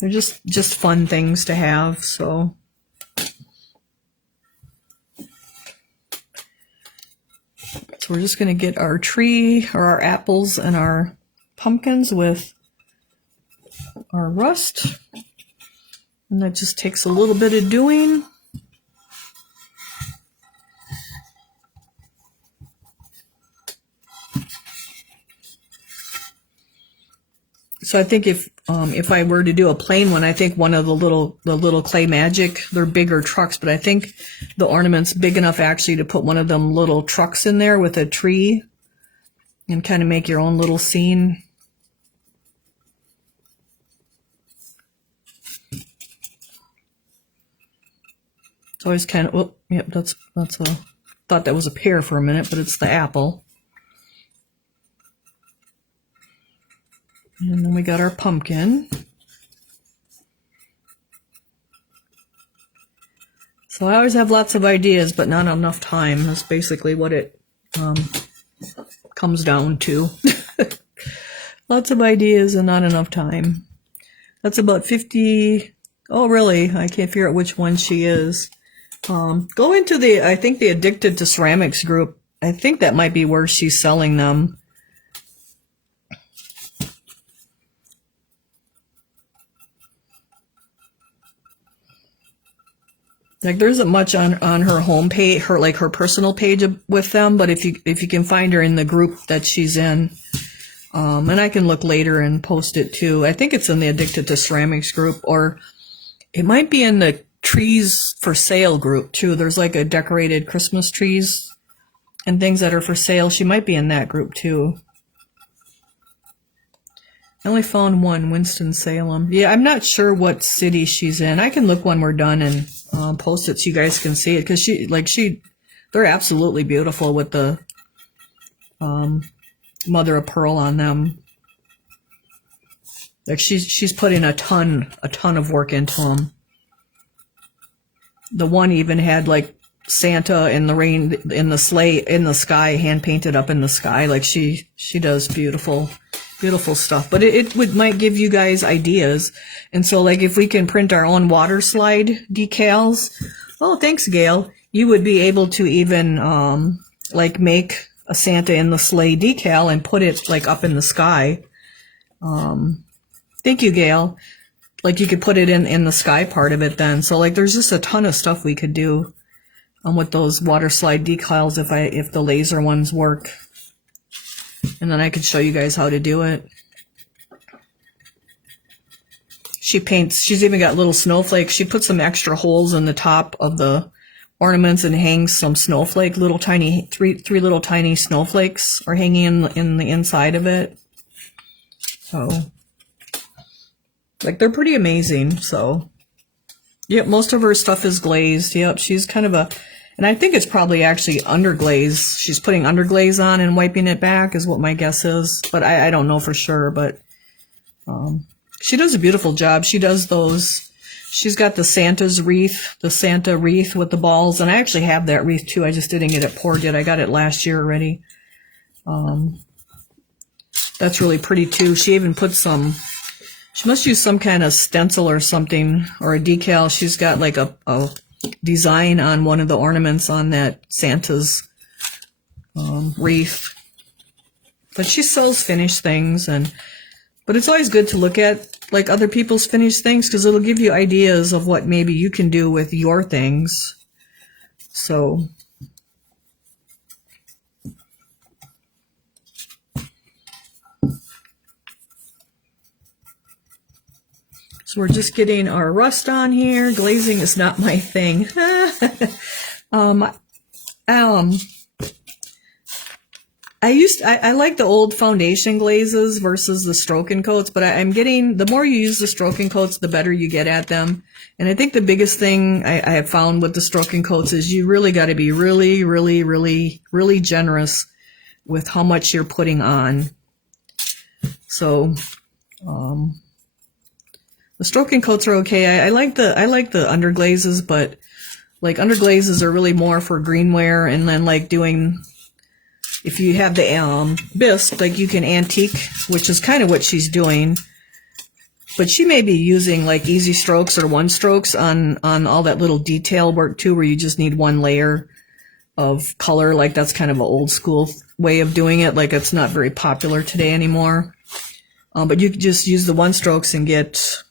they're just fun things to have. So we're just going to get our tree or our apples and our pumpkins with our rust. And that just takes a little bit of doing. So I think if I were to do a plain one, I think one of the little Clay Magic, they're bigger trucks, but I think the ornament's big enough actually to put one of them little trucks in there with a tree and kind of make your own little scene. It's always kind of, oh, yep, that's a, thought that was a pear for a minute, but it's the apple. And then we got our pumpkin. So I always have lots of ideas, but not enough time. That's basically what it comes down to. Lots of ideas and not enough time. That's about 50. Oh, really? I can't figure out which one she is. Go into I think the Addicted to Ceramics group. I think that might be where she's selling them. Like, there isn't much on her homepage, her personal page with them, but if you can find her in the group that she's in, and I can look later and post it too. I think it's in the Addicted to Ceramics group, or it might be in the Trees for Sale group too. There's like a decorated Christmas trees and things that are for sale. She might be in that group too. I only found one, Winston-Salem. Yeah, I'm not sure what city she's in. I can look when we're done and post it so you guys can see it, because they're absolutely beautiful with the mother of pearl on them. Like, she's put in a ton of work into them. The one even had like Santa in the rain, in the sleigh, in the sky, hand painted up in the sky. Like, she does beautiful stuff. But it might give you guys ideas. And so, like, if we can print our own water slide decals, oh, thanks, Gail. You would be able to even like make a Santa in the sleigh decal and put it like up in the sky. Thank you, Gail. Like, you could put it in the sky part of it then. So, like, there's just a ton of stuff we could do with those water slide decals if the laser ones work. and then I could show you guys how to do it. She paints, she's even got little snowflakes. She puts some extra holes in the top of the ornaments and hangs some snowflake, little tiny, three little tiny snowflakes are hanging in the inside of it. So, like, they're pretty amazing. So, yep, most of her stuff is glazed. Yep, she's kind of a, and I think it's probably actually underglaze. She's putting underglaze on and wiping it back is what my guess is. But I don't know for sure, but she does a beautiful job. She does those. She's got the Santa's wreath, the Santa wreath with the balls. And I actually have that wreath too. I just didn't get it poured yet. I got it last year already. That's really pretty too. She even put some, she must use some kind of stencil or something, or a decal. She's got like a design on one of the ornaments on that Santa's wreath. But she sells finished things, but it's always good to look at like other people's finished things because it'll give you ideas of what maybe you can do with your things. So we're just getting our rust on here. Glazing is not my thing. I like the old foundation glazes versus the stroke and coats, but I'm getting, the more you use the stroke and coats, the better you get at them. And I think the biggest thing I have found with the stroke and coats is you really got to be really, really, really, really generous with how much you're putting on. So, the stroke and coats are okay. I like the underglazes, but like underglazes are really more for greenware, and then like doing, if you have the bisque, like you can antique, which is kind of what she's doing. But she may be using like easy strokes or one strokes on all that little detail work too, where you just need one layer of color. Like that's kind of an old school way of doing it. Like it's not very popular today anymore. But you could just use the one strokes and get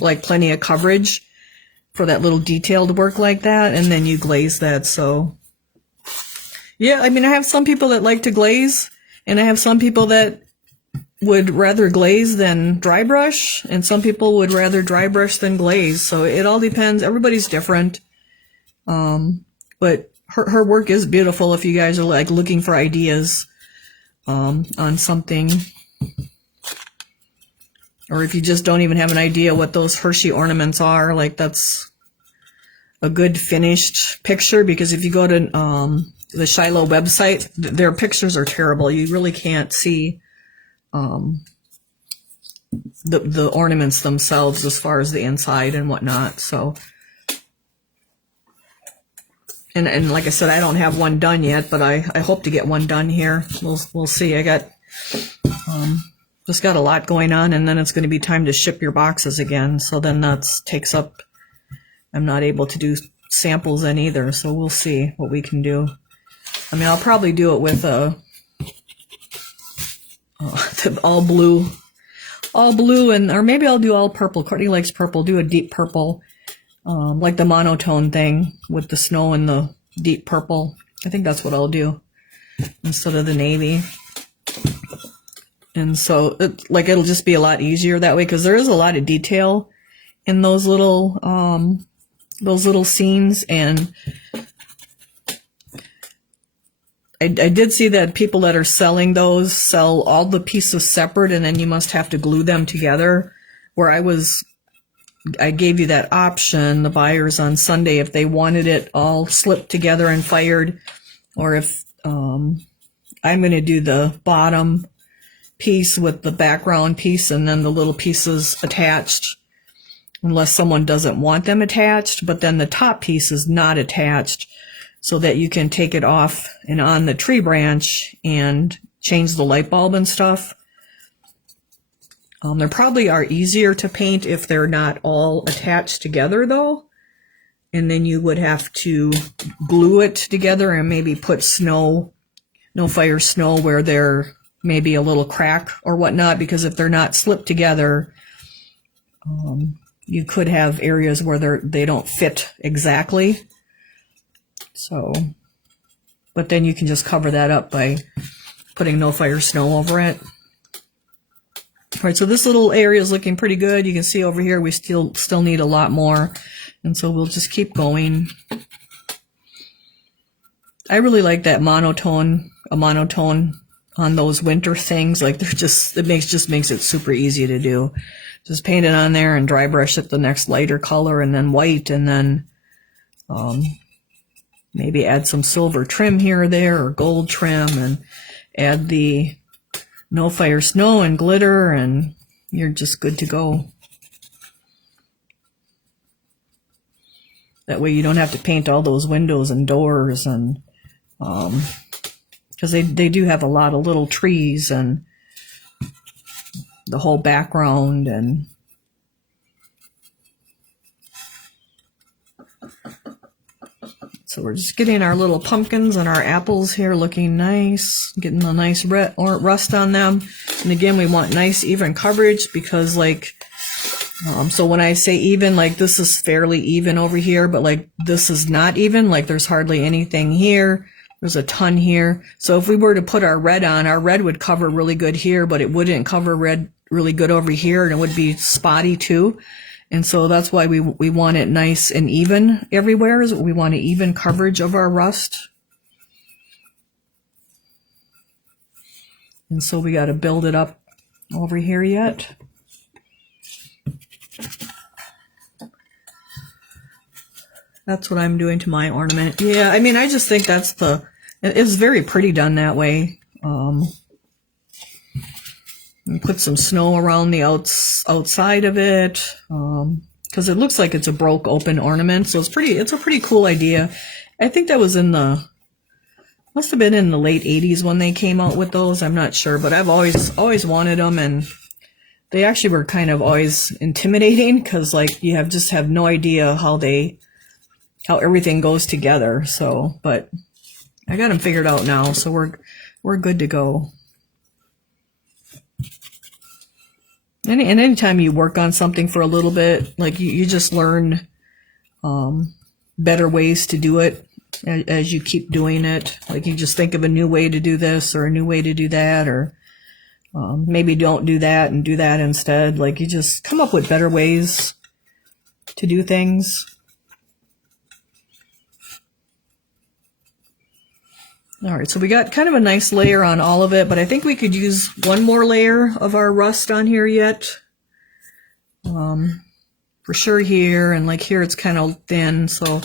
like plenty of coverage for that little detailed work like that. And then you glaze that. So yeah, I mean, I have some people that like to glaze, and I have some people that would rather glaze than dry brush, and some people would rather dry brush than glaze. So it all depends. Everybody's different. But her work is beautiful if you guys are like looking for ideas on something. Or if you just don't even have an idea what those Hershey ornaments are, like that's a good finished picture, because if you go to the Shiloh website, their pictures are terrible. You really can't see the ornaments themselves as far as the inside and whatnot. So, and like I said, I don't have one done yet, but I hope to get one done here. We'll see. I got just got a lot going on, and then it's going to be time to ship your boxes again. So then that takes up. I'm not able to do samples in either. So we'll see what we can do. I mean, I'll probably do it with all blue, and or maybe I'll do all purple. Courtney likes purple. Do a deep purple, like the monotone thing with the snow and the deep purple. I think that's what I'll do instead of the navy. And so, it'll just be a lot easier that way, because there is a lot of detail in those little scenes. And I did see that people that are selling those sell all the pieces separate, and then you must have to glue them together. Where I gave you that option, the buyers on Sunday, if they wanted it all slipped together and fired, or if I'm going to do the bottom piece with the background piece and then the little pieces attached, unless someone doesn't want them attached, but then the top piece is not attached, so that you can take it off and on the tree branch and change the light bulb and stuff. They probably are easier to paint if they're not all attached together though. And then you would have to glue it together and maybe put no fire snow where there may be a little crack or whatnot, because if they're not slipped together, you could have areas where they don't fit exactly. So, but then you can just cover that up by putting no fire snow over it. All right, so this little area is looking pretty good. You can see over here we still need a lot more, and so we'll just keep going. I really like that monotone on those winter things. Like they're just makes it super easy to do. Just paint it on there and dry brush it the next lighter color, and then white, and then maybe add some silver trim here or there, or gold trim, and add the no fire snow and glitter, and you're just good to go. That way you don't have to paint all those windows and doors, and because they do have a lot of little trees and the whole background. And so we're just getting our little pumpkins and our apples here looking nice, getting a nice rust on them. And again, we want nice even coverage, because like, so when I say even, like this is fairly even over here, but like this is not even, like there's hardly anything here. There's a ton here. So if we were to put our red on, our red would cover really good here, but it wouldn't cover red really good over here, and it would be spotty too. And so that's why we want it nice and even everywhere. Is we want an even coverage of our rust. And so we got to build it up over here yet. That's what I'm doing to my ornament. Yeah, I mean, I just think it's very pretty done that way. Put some snow around the outside of it, because it looks like it's a broke open ornament. So it's a pretty cool idea. I think that was must have been in the late 80s when they came out with those. I'm not sure, but I've always wanted them, and they actually were kind of always intimidating, because like you just have no idea how everything goes together. So, but I got them figured out now, so we're good to go. And anytime you work on something for a little bit, like you just learn better ways to do it as you keep doing it. Like you just think of a new way to do this, or a new way to do that, or maybe don't do that and do that instead. Like you just come up with better ways to do things. All right, so we got kind of a nice layer on all of it, but I think we could use one more layer of our rust on here yet. For sure here, and like here it's kind of thin, so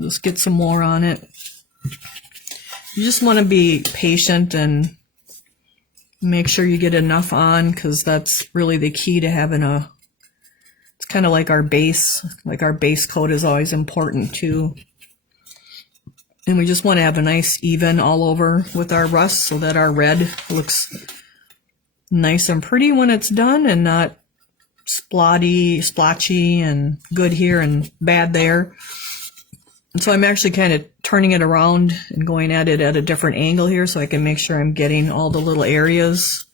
just get some more on it. You just want to be patient and make sure you get enough on, because that's really the key to having it's kind of like our base coat is always important too. And we just want to have a nice even all over with our rust, so that our red looks nice and pretty when it's done, and not splotchy and good here and bad there. And so I'm actually kind of turning it around and going at it at a different angle here, so I can make sure I'm getting all the little areas.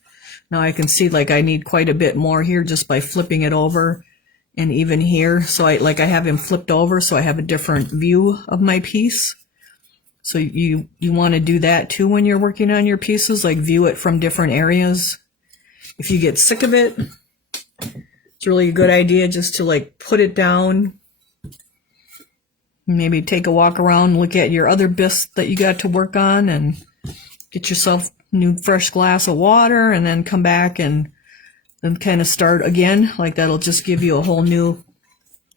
Now I can see like I need quite a bit more here just by flipping it over, and even here. So I have him flipped over, so I have a different view of my piece. So you want to do that too when you're working on your pieces, like view it from different areas. If you get sick of it, it's really a good idea just to like put it down, maybe take a walk around, look at your other bits that you got to work on, and get yourself a new fresh glass of water, and then come back and then kind of start again. Like that'll just give you a whole new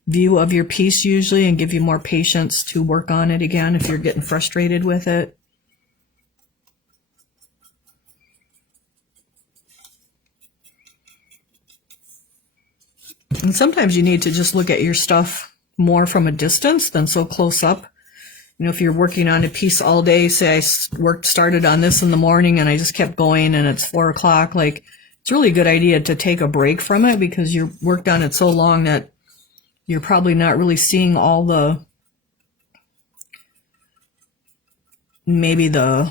view of your piece usually, and give you more patience to work on it again if you're getting frustrated with it. And sometimes you need to just look at your stuff more from a distance than so close up. You know, if you're working on a piece all day, say I started on this in the morning and I just kept going and it's 4 o'clock, like it's really a good idea to take a break from it, because you worked on it so long that you're probably not really seeing all maybe the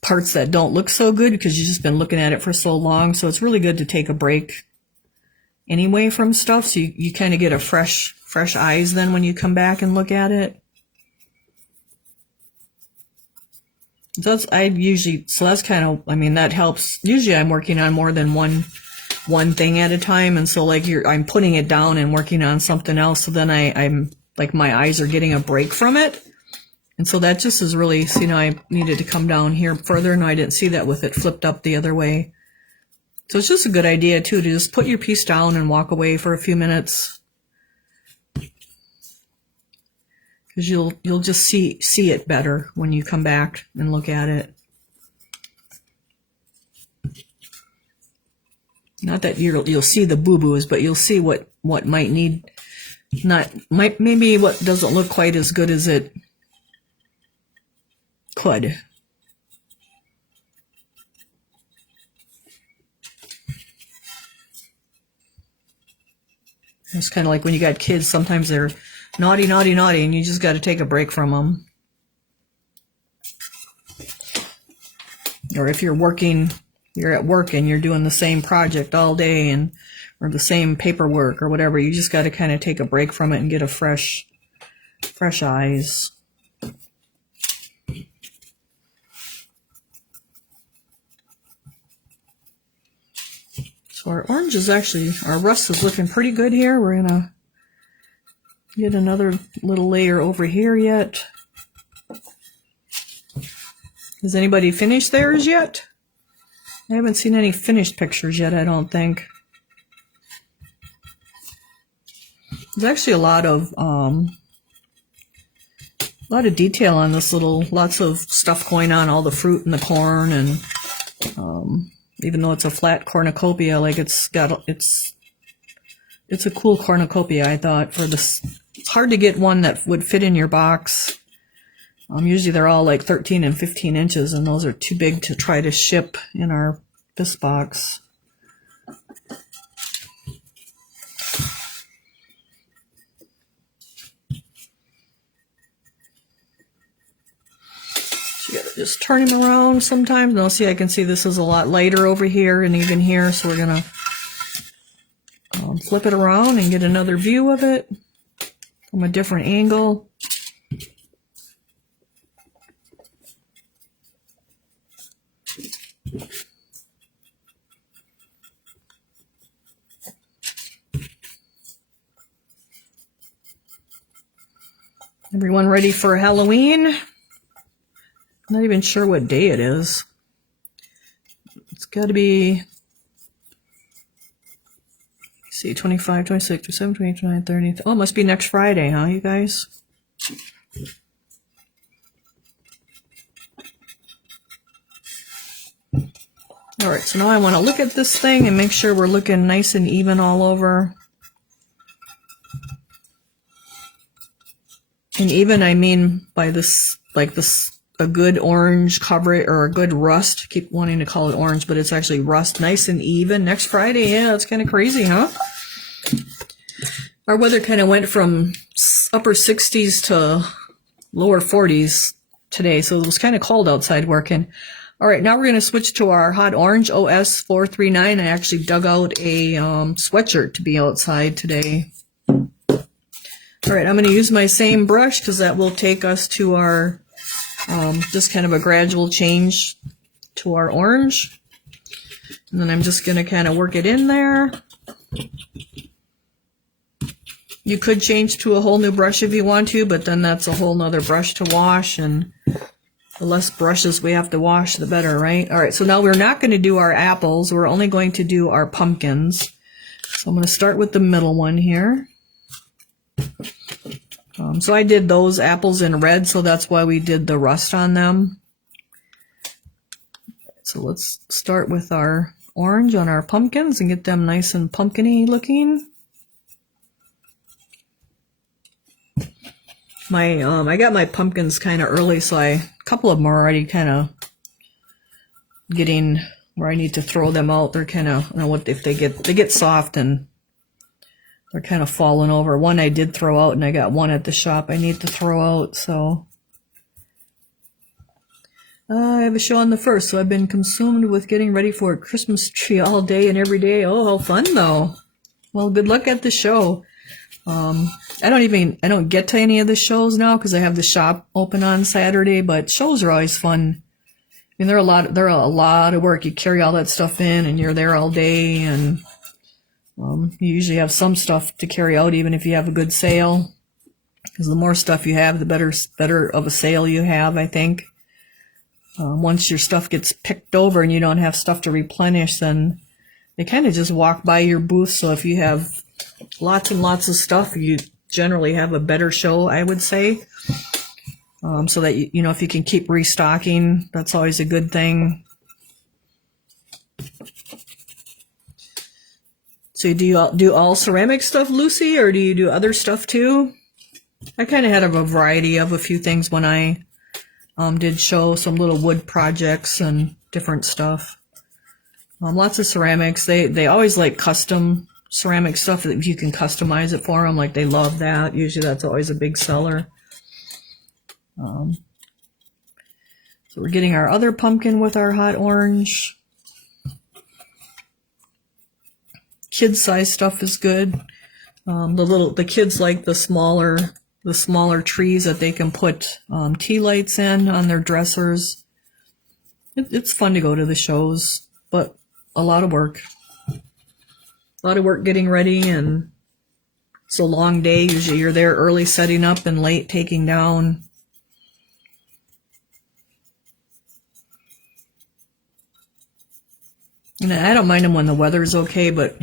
parts that don't look so good, because you've just been looking at it for so long. So it's really good to take a break anyway from stuff, so you kind of get a fresh eyes then when you come back and look at it. That's kind of, I mean, that helps. Usually I'm working on more than one thing at a time, and so like I'm putting it down and working on something else, so then I'm like my eyes are getting a break from it. And so that just is really, so, I needed to come down here further. No, I didn't see that with it flipped up the other way. So it's just a good idea too to just put your piece down and walk away for a few minutes, because you'll just see it better when you come back and look at it. Not that you'll see the boo-boos, but you'll see what might need, maybe what doesn't look quite as good as it could. It's kind of like when you got kids, sometimes they're naughty, naughty, naughty, and you just got to take a break from them. Or if you're at work and you're doing the same project all day or the same paperwork or whatever, you just got to kind of take a break from it and get a fresh eyes. So our orange is actually, our rust is looking pretty good here. We're going to get another little layer over here yet. Has anybody finished theirs yet? I haven't seen any finished pictures yet, I don't think. There's actually a lot of detail on this lots of stuff going on, all the fruit and the corn, and even though it's a flat cornucopia, like it's a cool cornucopia, I thought, for this. It's hard to get one that would fit in your box. Usually they're all like 13 and 15 inches, and those are too big to try to ship in this box. So you gotta just turn him around sometimes. Now see, I can see this is a lot lighter over here and even here, so we're gonna flip it around and get another view of it from a different angle. Everyone ready for Halloween? I'm not even sure what day it is. It's got to be, let's see, 25, 26, 27, 28, 29, 30. Oh, it must be next Friday, huh, you guys? All right, so now I want to look at this thing and make sure we're looking nice and even all over. And even, I mean by this, like this, a good orange coverage or a good rust. Keep wanting to call it orange, but it's actually rust, nice and even. Next Friday, yeah, it's kind of crazy, huh? Our weather kind of went from upper 60s to lower 40s today, so it was kind of cold outside working. All right, now we're going to switch to our hot orange, OS 439. I actually dug out a sweatshirt to be outside today. All right, I'm going to use my same brush because that will take us to our, just kind of a gradual change to our orange. And then I'm just going to kind of work it in there. You could change to a whole new brush if you want to, but then that's a whole nother brush to wash, and the less brushes we have to wash, the better, right? All right, so now we're not going to do our apples. We're only going to do our pumpkins. So I'm going to start with the middle one here. So I did those apples in red, so that's why we did the rust on them. So let's start with our orange on our pumpkins and get them nice and pumpkin-y looking. I got my pumpkins kind of early, so a couple of them are already kind of getting where I need to throw them out. They're kind of, I don't know what, if they get soft and they're kind of falling over. One I did throw out, and I got one at the shop I need to throw out, so. I have a show on the 1st, so I've been consumed with getting ready for a Christmas tree all day and every day. Oh, how fun, though. Well, good luck at the show. I don't get to any of the shows now because I have the shop open on Saturday, but shows are always fun mean, they're a lot of work. You carry all that stuff in, and you're there all day, and you usually have some stuff to carry out, even if you have a good sale. Because the more stuff you have, the better of a sale you have, I think. Once your stuff gets picked over and you don't have stuff to replenish, then they kind of just walk by your booth. So if you have lots and lots of stuff, you generally have a better show, I would say. So that, you know, if you can keep restocking, that's always a good thing. So do you do all ceramic stuff, Lucy, or do you do other stuff too? I kind of had a variety of a few things when I did show some little wood projects and different stuff. Lots of ceramics. They always like custom ceramic stuff that you can customize it for them. Like, they love that. Usually that's always a big seller. So we're getting our other pumpkin with our hot orange. Kid size stuff is good. The kids like the smaller trees that they can put tea lights in on their dressers. It's fun to go to the shows, but a lot of work. A lot of work getting ready, and it's a long day. Usually you're there early setting up and late taking down. And I don't mind them when the weather's okay, but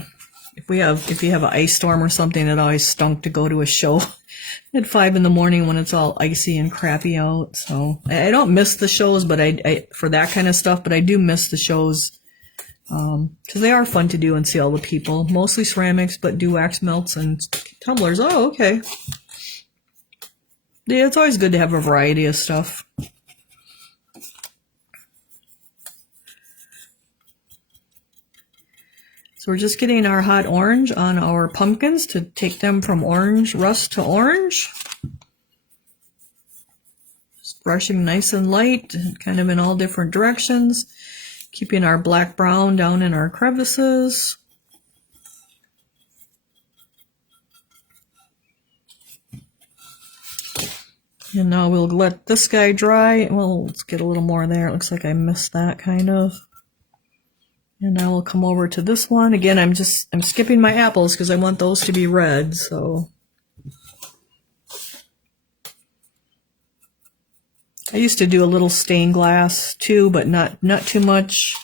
if you have an ice storm or something, it always stunk to go to a show at 5 in the morning when it's all icy and crappy out. So I don't miss the shows, but I for that kind of stuff, but I do miss the shows because they are fun to do and see all the people. Mostly ceramics, but do wax melts and tumblers. Oh, okay. Yeah, it's always good to have a variety of stuff. So we're just getting our hot orange on our pumpkins to take them from orange rust to orange. Just brushing nice and light, kind of in all different directions. Keeping our black brown down in our crevices. And now we'll let this guy dry. Well, let's get a little more there. It looks like I missed that kind of. And now we'll come over to this one. Again, I'm skipping my apples because I want those to be red, so. I used to do a little stained glass too, but not too much.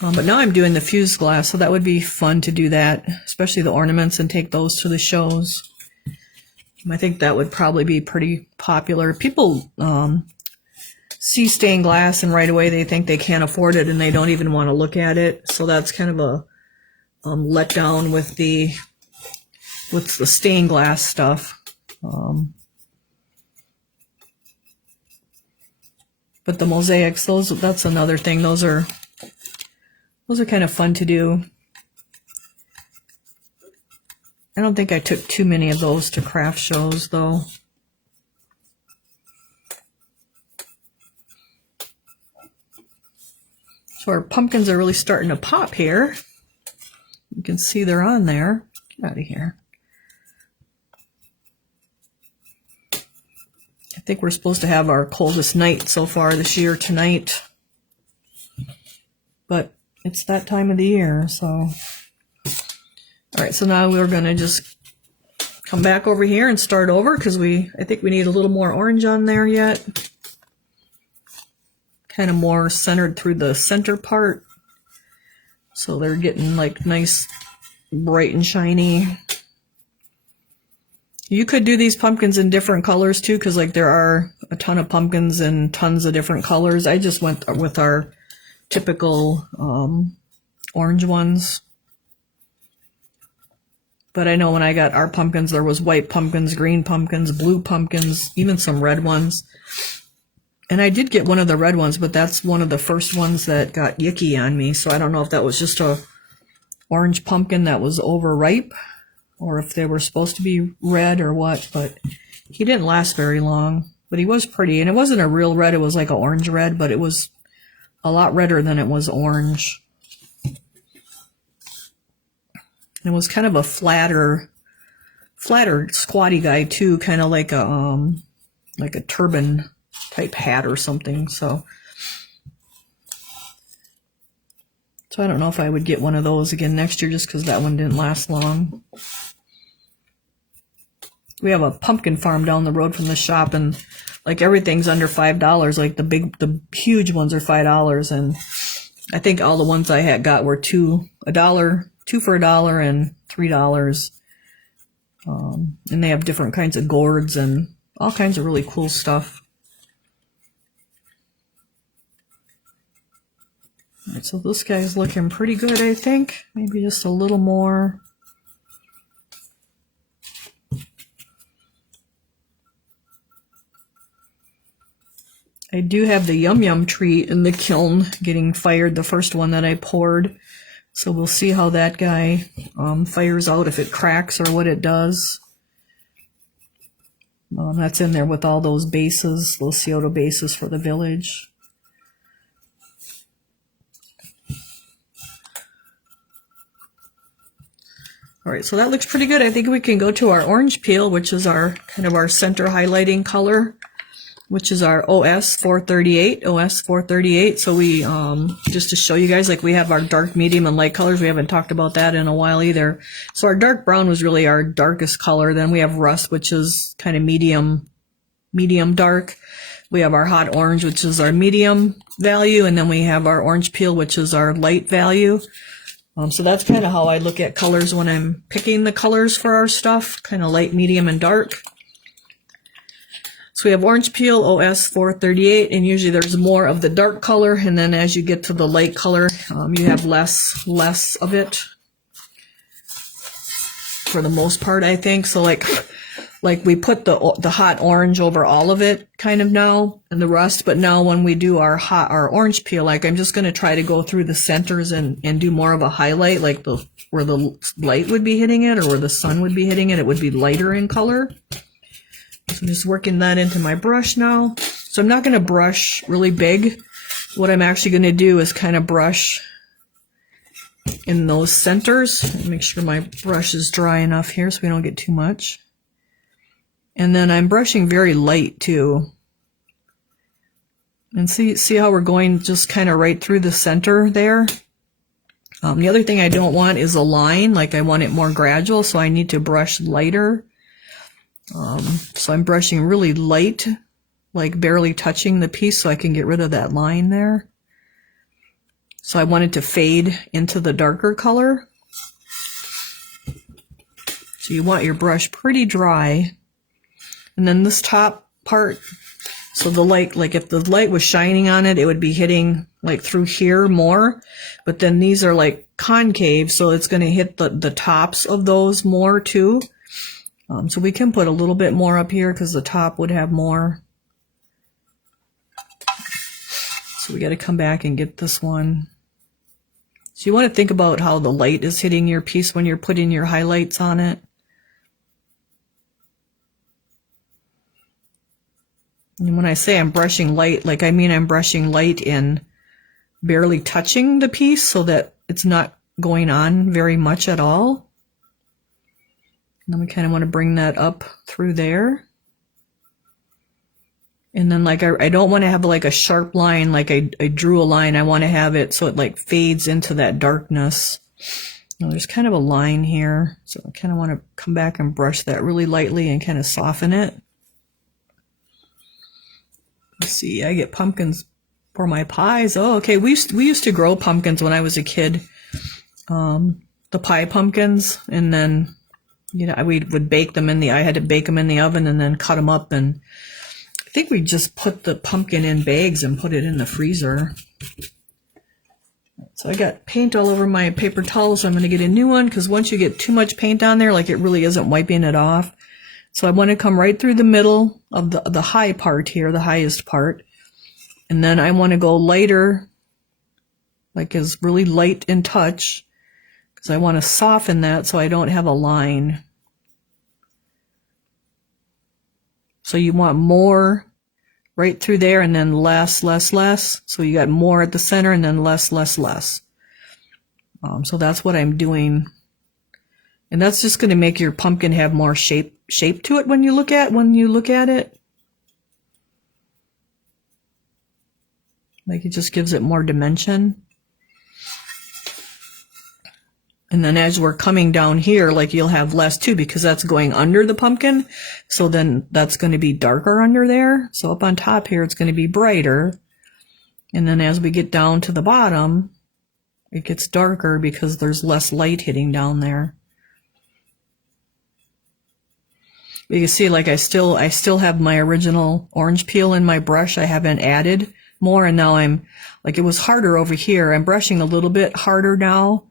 But now I'm doing the fused glass, so that would be fun to do that, especially the ornaments, and take those to the shows. I think that would probably be pretty popular. People see stained glass and right away they think they can't afford it and they don't even want to look at it. So that's kind of a letdown with the stained glass stuff. But the mosaics, that's another thing. Those are kind of fun to do. I don't think I took too many of those to craft shows though. So our pumpkins are really starting to pop here. You can see they're on there. Get out of here. I think we're supposed to have our coldest night so far this year tonight. But it's that time of the year, so. Alright, so now we're going to just come back over here and start over because I think we need a little more orange on there yet. Kind of more centered through the center part. So they're getting like nice, bright and shiny. You could do these pumpkins in different colors too, because like there are a ton of pumpkins in tons of different colors. I just went with our typical orange ones. But I know when I got our pumpkins, there was white pumpkins, green pumpkins, blue pumpkins, even some red ones. And I did get one of the red ones, but that's one of the first ones that got yicky on me. So I don't know if that was just a orange pumpkin that was overripe, or if they were supposed to be red or what. But he didn't last very long. But he was pretty. And it wasn't a real red. It was like an orange red, but it was a lot redder than it was orange. It was kind of a flatter, squatty guy too, kind of like a turban type hat or something. So So I don't know if I would get one of those again next year just because that one didn't last long. We have a pumpkin farm down the road from the shop, and like everything's under $5. Like the huge ones are $5, and I think all the ones I had got were $2 for $1 and $3. And they have different kinds of gourds and all kinds of really cool stuff. All right, so this guy's looking pretty good, I think. Maybe just a little more. I do have the Yum Yum tree in the kiln getting fired, the first one that I poured. So we'll see how that guy fires out, if it cracks or what it does. That's in there with all those bases, those Scioto bases for the village. All right, so that looks pretty good. I think we can go to our orange peel, which is our kind of our center highlighting color, which is our OS 438. So we, just to show you guys, like we have our dark, medium, and light colors. We haven't talked about that in a while either. So our dark brown was really our darkest color. Then we have rust, which is kind of medium dark. We have our hot orange, which is our medium value. And then we have our orange peel, which is our light value. So that's kind of how I look at colors when I'm picking the colors for our stuff, kind of light, medium, and dark. So we have orange peel, OS 438, and usually there's more of the dark color, and then as you get to the light color, you have less of it for the most part, I think. So like we put the hot orange over all of it kind of now, and the rust, but now when we do our orange peel, like I'm just going to try to go through the centers and do more of a highlight, like where the light would be hitting it or where the sun would be hitting it, it would be lighter in color. So I'm just working that into my brush now. So I'm not going to brush really big. What I'm actually going to do is kind of brush in those centers. Make sure my brush is dry enough here so we don't get too much. And then I'm brushing very light too. And see how we're going just kind of right through the center there. The other thing I don't want is a line. Like I want it more gradual, so I need to brush lighter. So I'm brushing really light, like barely touching the piece so I can get rid of that line there. So I want it to fade into the darker color. So you want your brush pretty dry. And then this top part, so the light, like if the light was shining on it, it would be hitting like through here more. But then these are like concave, so it's going to hit the tops of those more too. So we can put a little bit more up here because the top would have more. So we got to come back and get this one. So you want to think about how the light is hitting your piece when you're putting your highlights on it. And when I say I'm brushing light, like I mean I'm brushing light in barely touching the piece so that it's not going on very much at all. And then we kind of want to bring that up through there. And then like I don't want to have like a sharp line like I drew a line. I want to have it so it like fades into that darkness. Now, there's kind of a line here. So I kind of want to come back and brush that really lightly and kind of soften it. Let's see, I get pumpkins for my pies. Oh, okay. We used to grow pumpkins when I was a kid. The pie pumpkins, and then we would bake them I had to bake them in the oven and then cut them up, and I think we just put the pumpkin in bags and put it in the freezer. So I got paint all over my paper towel, so I'm going to get a new one because once you get too much paint on there, like it really isn't wiping it off. So I want to come right through the middle of the high part here, the highest part. And then I want to go lighter, like as really light in touch, because I want to soften that so I don't have a line. So you want more right through there and then less. So you got more at the center and then less. So that's what I'm doing. And that's just going to make your pumpkin have more shape to it when you look at it. Like it just gives it more dimension. And then as we're coming down here, like you'll have less too, because that's going under the pumpkin. So then that's going to be darker under there. So up on top here, it's going to be brighter. And then as we get down to the bottom, it gets darker because there's less light hitting down there. But you can see, like I still have my original orange peel in my brush. I haven't added more, and now I'm, like, it was harder over here. I'm brushing a little bit harder now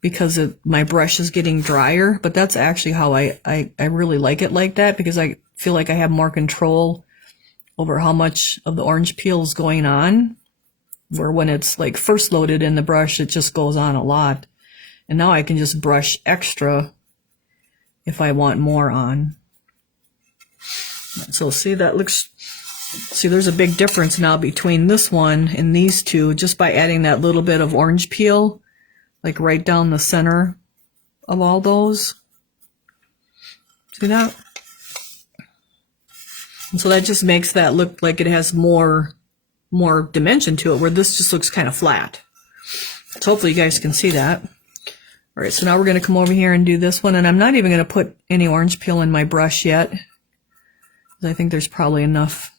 because my brush is getting drier, but that's actually how I really like it like that, because I feel like I have more control over how much of the orange peel is going on, where when it's like first loaded in the brush, it just goes on a lot. And now I can just brush extra if I want more on. So see, there's a big difference now between this one and these two, just by adding that little bit of orange peel, like right down the center of all those. See that? And so that just makes that look like it has more dimension to it, where this just looks kind of flat. So hopefully you guys can see that. All right, so now we're going to come over here and do this one, and I'm not even going to put any orange peel in my brush yet, because I think there's probably enough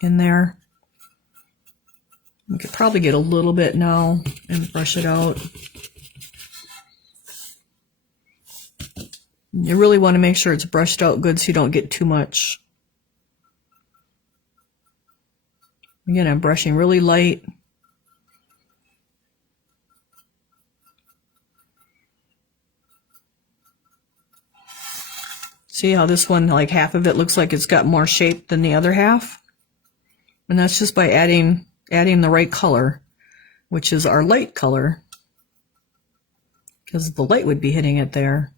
in there. We could probably get a little bit now and brush it out. You really want to make sure it's brushed out good so you don't get too much. Again, I'm brushing really light. See how this one, like half of it looks like it's got more shape than the other half? And that's just by adding the right color, which is our light color, because the light would be hitting it there.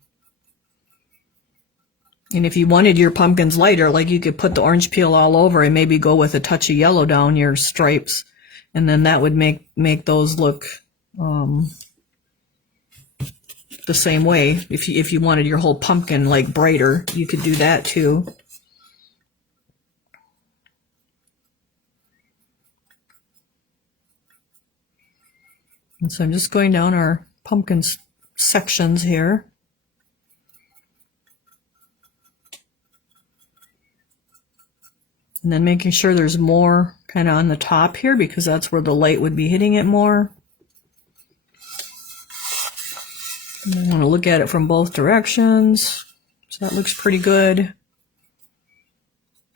And if you wanted your pumpkins lighter, like you could put the orange peel all over and maybe go with a touch of yellow down your stripes, and then that would make those look the same way. If you wanted your whole pumpkin like brighter, you could do that too. And so I'm just going down our pumpkin sections here. And then making sure there's more kind of on the top here, because that's where the light would be hitting it more. And I want to look at it from both directions. So that looks pretty good.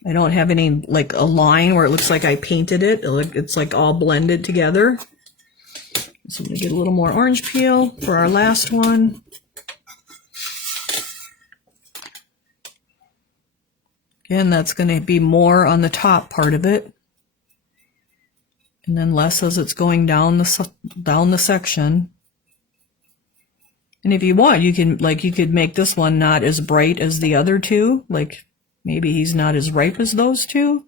I don't have any, like, a line where it looks like I painted it. It's like all blended together. So I'm going to get a little more orange peel for our last one. Again, that's going to be more on the top part of it, and then less as it's going down the section. And if you want, you could make this one not as bright as the other two. Like maybe he's not as ripe as those two,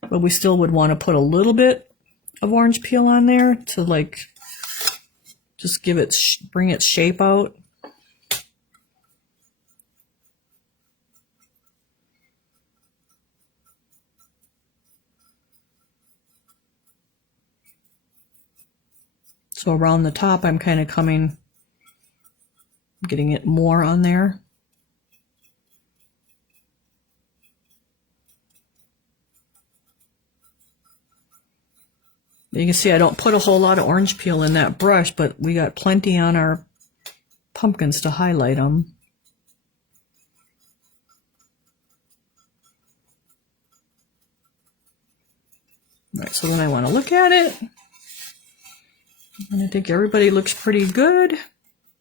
but we still would want to put a little bit of orange peel on there to like just give it, bring its shape out. So around the top, I'm kind of getting it more on there. You can see I don't put a whole lot of orange peel in that brush, but we got plenty on our pumpkins to highlight them. All right, so then I want to look at it. And I think everybody looks pretty good.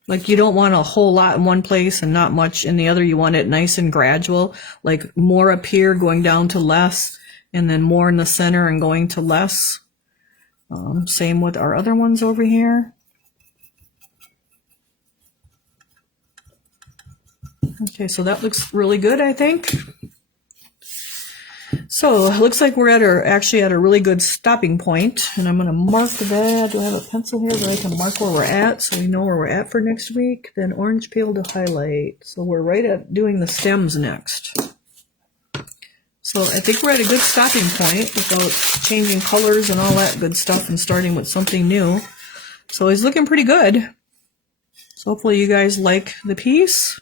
Like you don't want a whole lot in one place and not much in the other. You want it nice and gradual, like more up here going down to less, and then more in the center and going to less. Same with our other ones over here. Okay, so that looks really good, I think. So it looks like we're actually at a really good stopping point, and I'm going to mark that. Do I have a pencil here that I can mark where we're at so we know where we're at for next week? Then orange peel to highlight. So we're right at doing the stems next. So I think we're at a good stopping point without changing colors and all that good stuff and starting with something new. So he's looking pretty good. So hopefully you guys like the piece.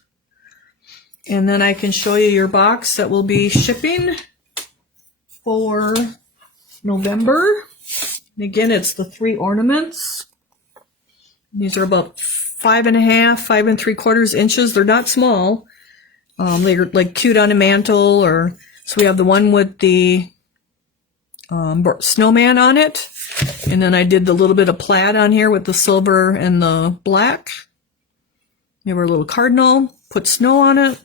And then I can show you your box that will be shipping for November. And again, it's the 3 ornaments. These are about 5.5, 5 3/4 inches. They're not small. They're like cute on a mantle, or so we have the one with the snowman on it, and then I did the little bit of plaid on here with the silver and the black. We have our little cardinal, put snow on it.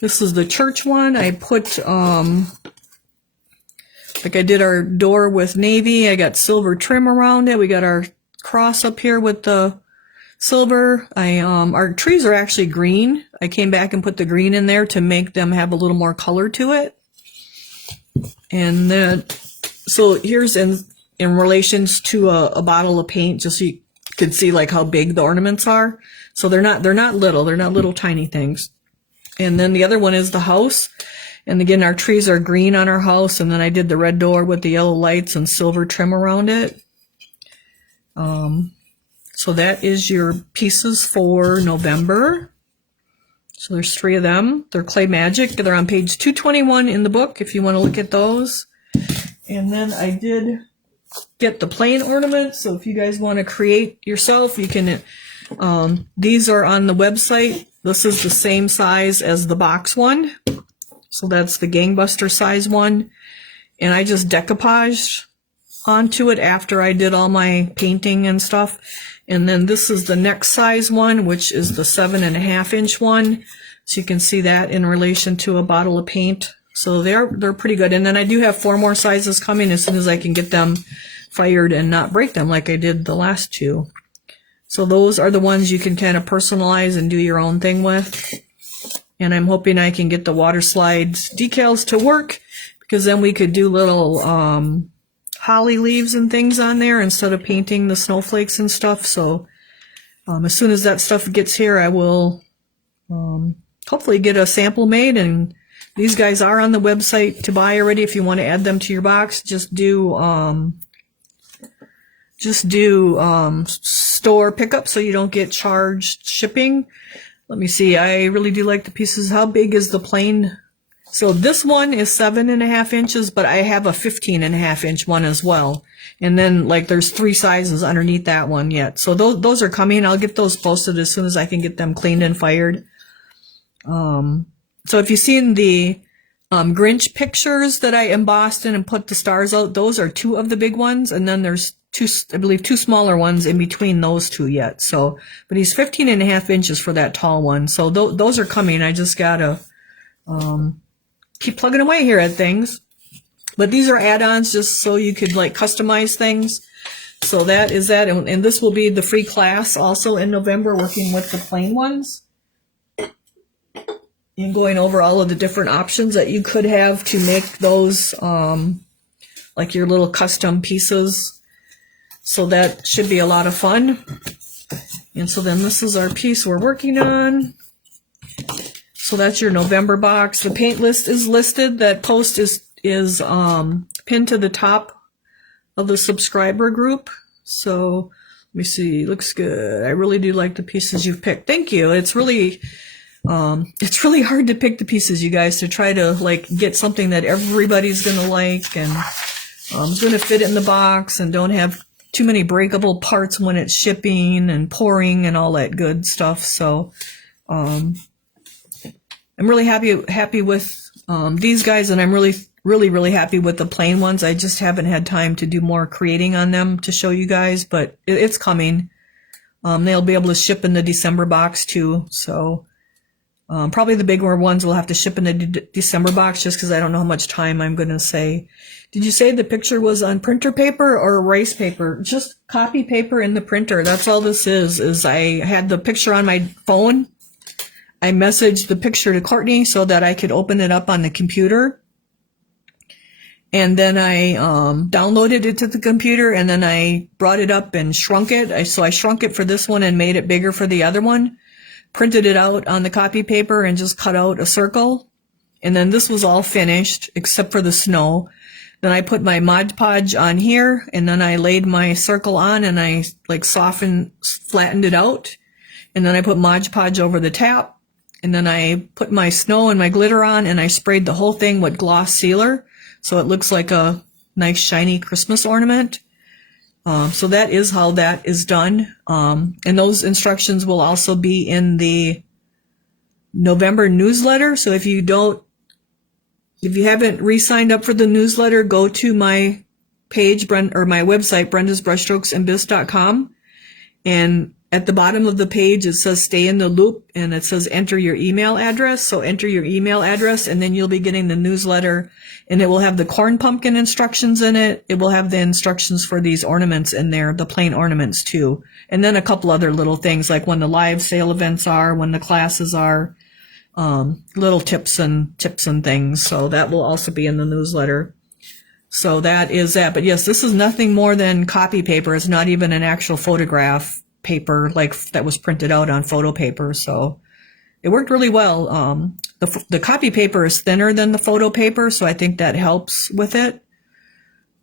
This is the church one. I put like I did our door with navy. I got silver trim around it. We got our cross up here with the silver. Our trees are actually green. I came back and put the green in there to make them have a little more color to it. And then, so here's in relations to a bottle of paint, just so you could see like how big the ornaments are. So they're not little tiny things. And then the other one is the house. And again, our trees are green on our house. And then I did the red door with the yellow lights and silver trim around it. So that is your pieces for November. So there's 3 of them. They're Clay Magic. They're on page 221 in the book if you want to look at those. And then I did get the plain ornaments. So if you guys want to create yourself, you can, these are on the website. This is the same size as the box one. So that's the gangbuster size one. And I just decoupaged onto it after I did all my painting and stuff. And then this is the next size one, which is the 7.5 inch one. So you can see that in relation to a bottle of paint. So they're pretty good. And then I do have 4 more sizes coming as soon as I can get them fired and not break them like I did the last 2. So those are the ones you can kind of personalize and do your own thing with. And I'm hoping I can get the water slides decals to work, because then we could do little holly leaves and things on there instead of painting the snowflakes and stuff. So as soon as that stuff gets here, I will hopefully get a sample made. And these guys are on the website to buy already. If you want to add them to your box, just do store pickup so you don't get charged shipping. Let me see. I really do like the pieces. How big is the plain? So this one is 7.5 inches, but I have a 15.5 inch one as well. And then like there's 3 sizes underneath that one yet. So those are coming. I'll get those posted as soon as I can get them cleaned and fired. So if you've seen the Grinch pictures that I embossed in and put the stars out, those are 2 of the big ones. And then there's 2, I believe 2 smaller ones in between those 2 yet. So, but he's 15.5 inches for that tall one. So those are coming. I just gotta, keep plugging away here at things. But these are add-ons just so you could like customize things. So that is that. And this will be the free class also in November, working with the plain ones. And going over all of the different options that you could have to make those like your little custom pieces. So that should be a lot of fun. And so then this is our piece we're working on. So that's your November box. The paint list is listed. That post is pinned to the top of the subscriber group. So let me see. Looks good. I really do like the pieces you've picked. Thank you. It's really hard to pick the pieces, you guys, to try to like get something that everybody's gonna like and is gonna fit in the box and don't have too many breakable parts when it's shipping and pouring and all that good stuff. So I'm really happy with these guys, and I'm really happy with the plain ones. I just haven't had time to do more creating on them to show you guys, but it's coming. They'll be able to ship in the December box too. So probably the bigger ones will have to ship in the December box, just because I don't know how much time I'm going to say. Did you say the picture was on printer paper or erase paper? Just copy paper in the printer. That's all this is I had the picture on my phone. I messaged the picture to Courtney so that I could open it up on the computer. And then I downloaded it to the computer, and then I brought it up and shrunk it. So I shrunk it for this one and made it bigger for the other one. Printed it out on the copy paper and just cut out a circle. And then this was all finished except for the snow. Then I put my Mod Podge on here, and then I laid my circle on and I like flattened it out. And then I put Mod Podge over the top. And then I put my snow and my glitter on, and I sprayed the whole thing with gloss sealer, so it looks like a nice shiny Christmas ornament. So that is how that is done. And those instructions will also be in the November newsletter. So if you haven't re-signed up for the newsletter, go to my page, or my website, brendasbrushstrokesandbiz.com. And at the bottom of the page, it says stay in the loop, and it says enter your email address. So enter your email address, and then you'll be getting the newsletter, and it will have the corn pumpkin instructions in it. It will have the instructions for these ornaments in there, the plain ornaments too. And then a couple other little things like when the live sale events are, when the classes are, little tips and things. So that will also be in the newsletter. So that is that. But yes, this is nothing more than copy paper. It's not even an actual photograph paper like that was printed out on photo paper. So it worked really well. The copy paper is thinner than the photo paper, so I think that helps with it.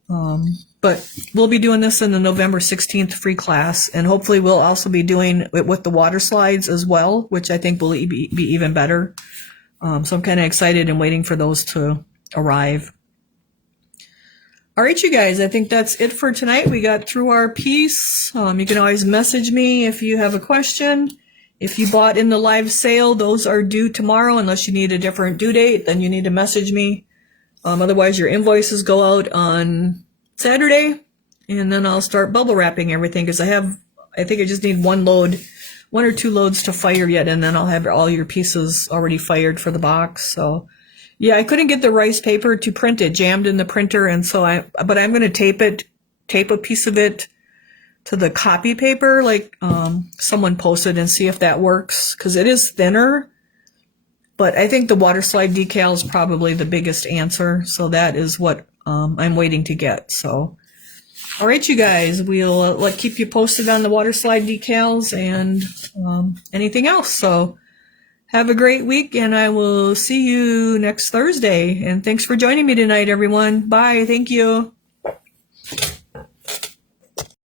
But we'll be doing this in the November 16th free class, and hopefully we'll also be doing it with the water slides as well, which I think will be even better. So I'm kind of excited and waiting for those to arrive. All right, you guys, I think that's it for tonight. We got through our piece. You can always message me if you have a question. If you bought in the live sale, those are due tomorrow. Unless you need a different due date, then you need to message me. Otherwise, your invoices go out on Saturday, and then I'll start bubble wrapping everything because I think I just need one or two loads to fire yet, and then I'll have all your pieces already fired for the box. So yeah, I couldn't get the rice paper to print it, jammed in the printer, and so but I'm going to tape a piece of it to the copy paper like someone posted and see if that works, because it is thinner. But I think the water slide decal is probably the biggest answer, so that is what I'm waiting to get. So, all right, you guys, we'll keep you posted on the water slide decals and anything else. So have a great week, and I will see you next Thursday. And thanks for joining me tonight, everyone. Bye. Thank you.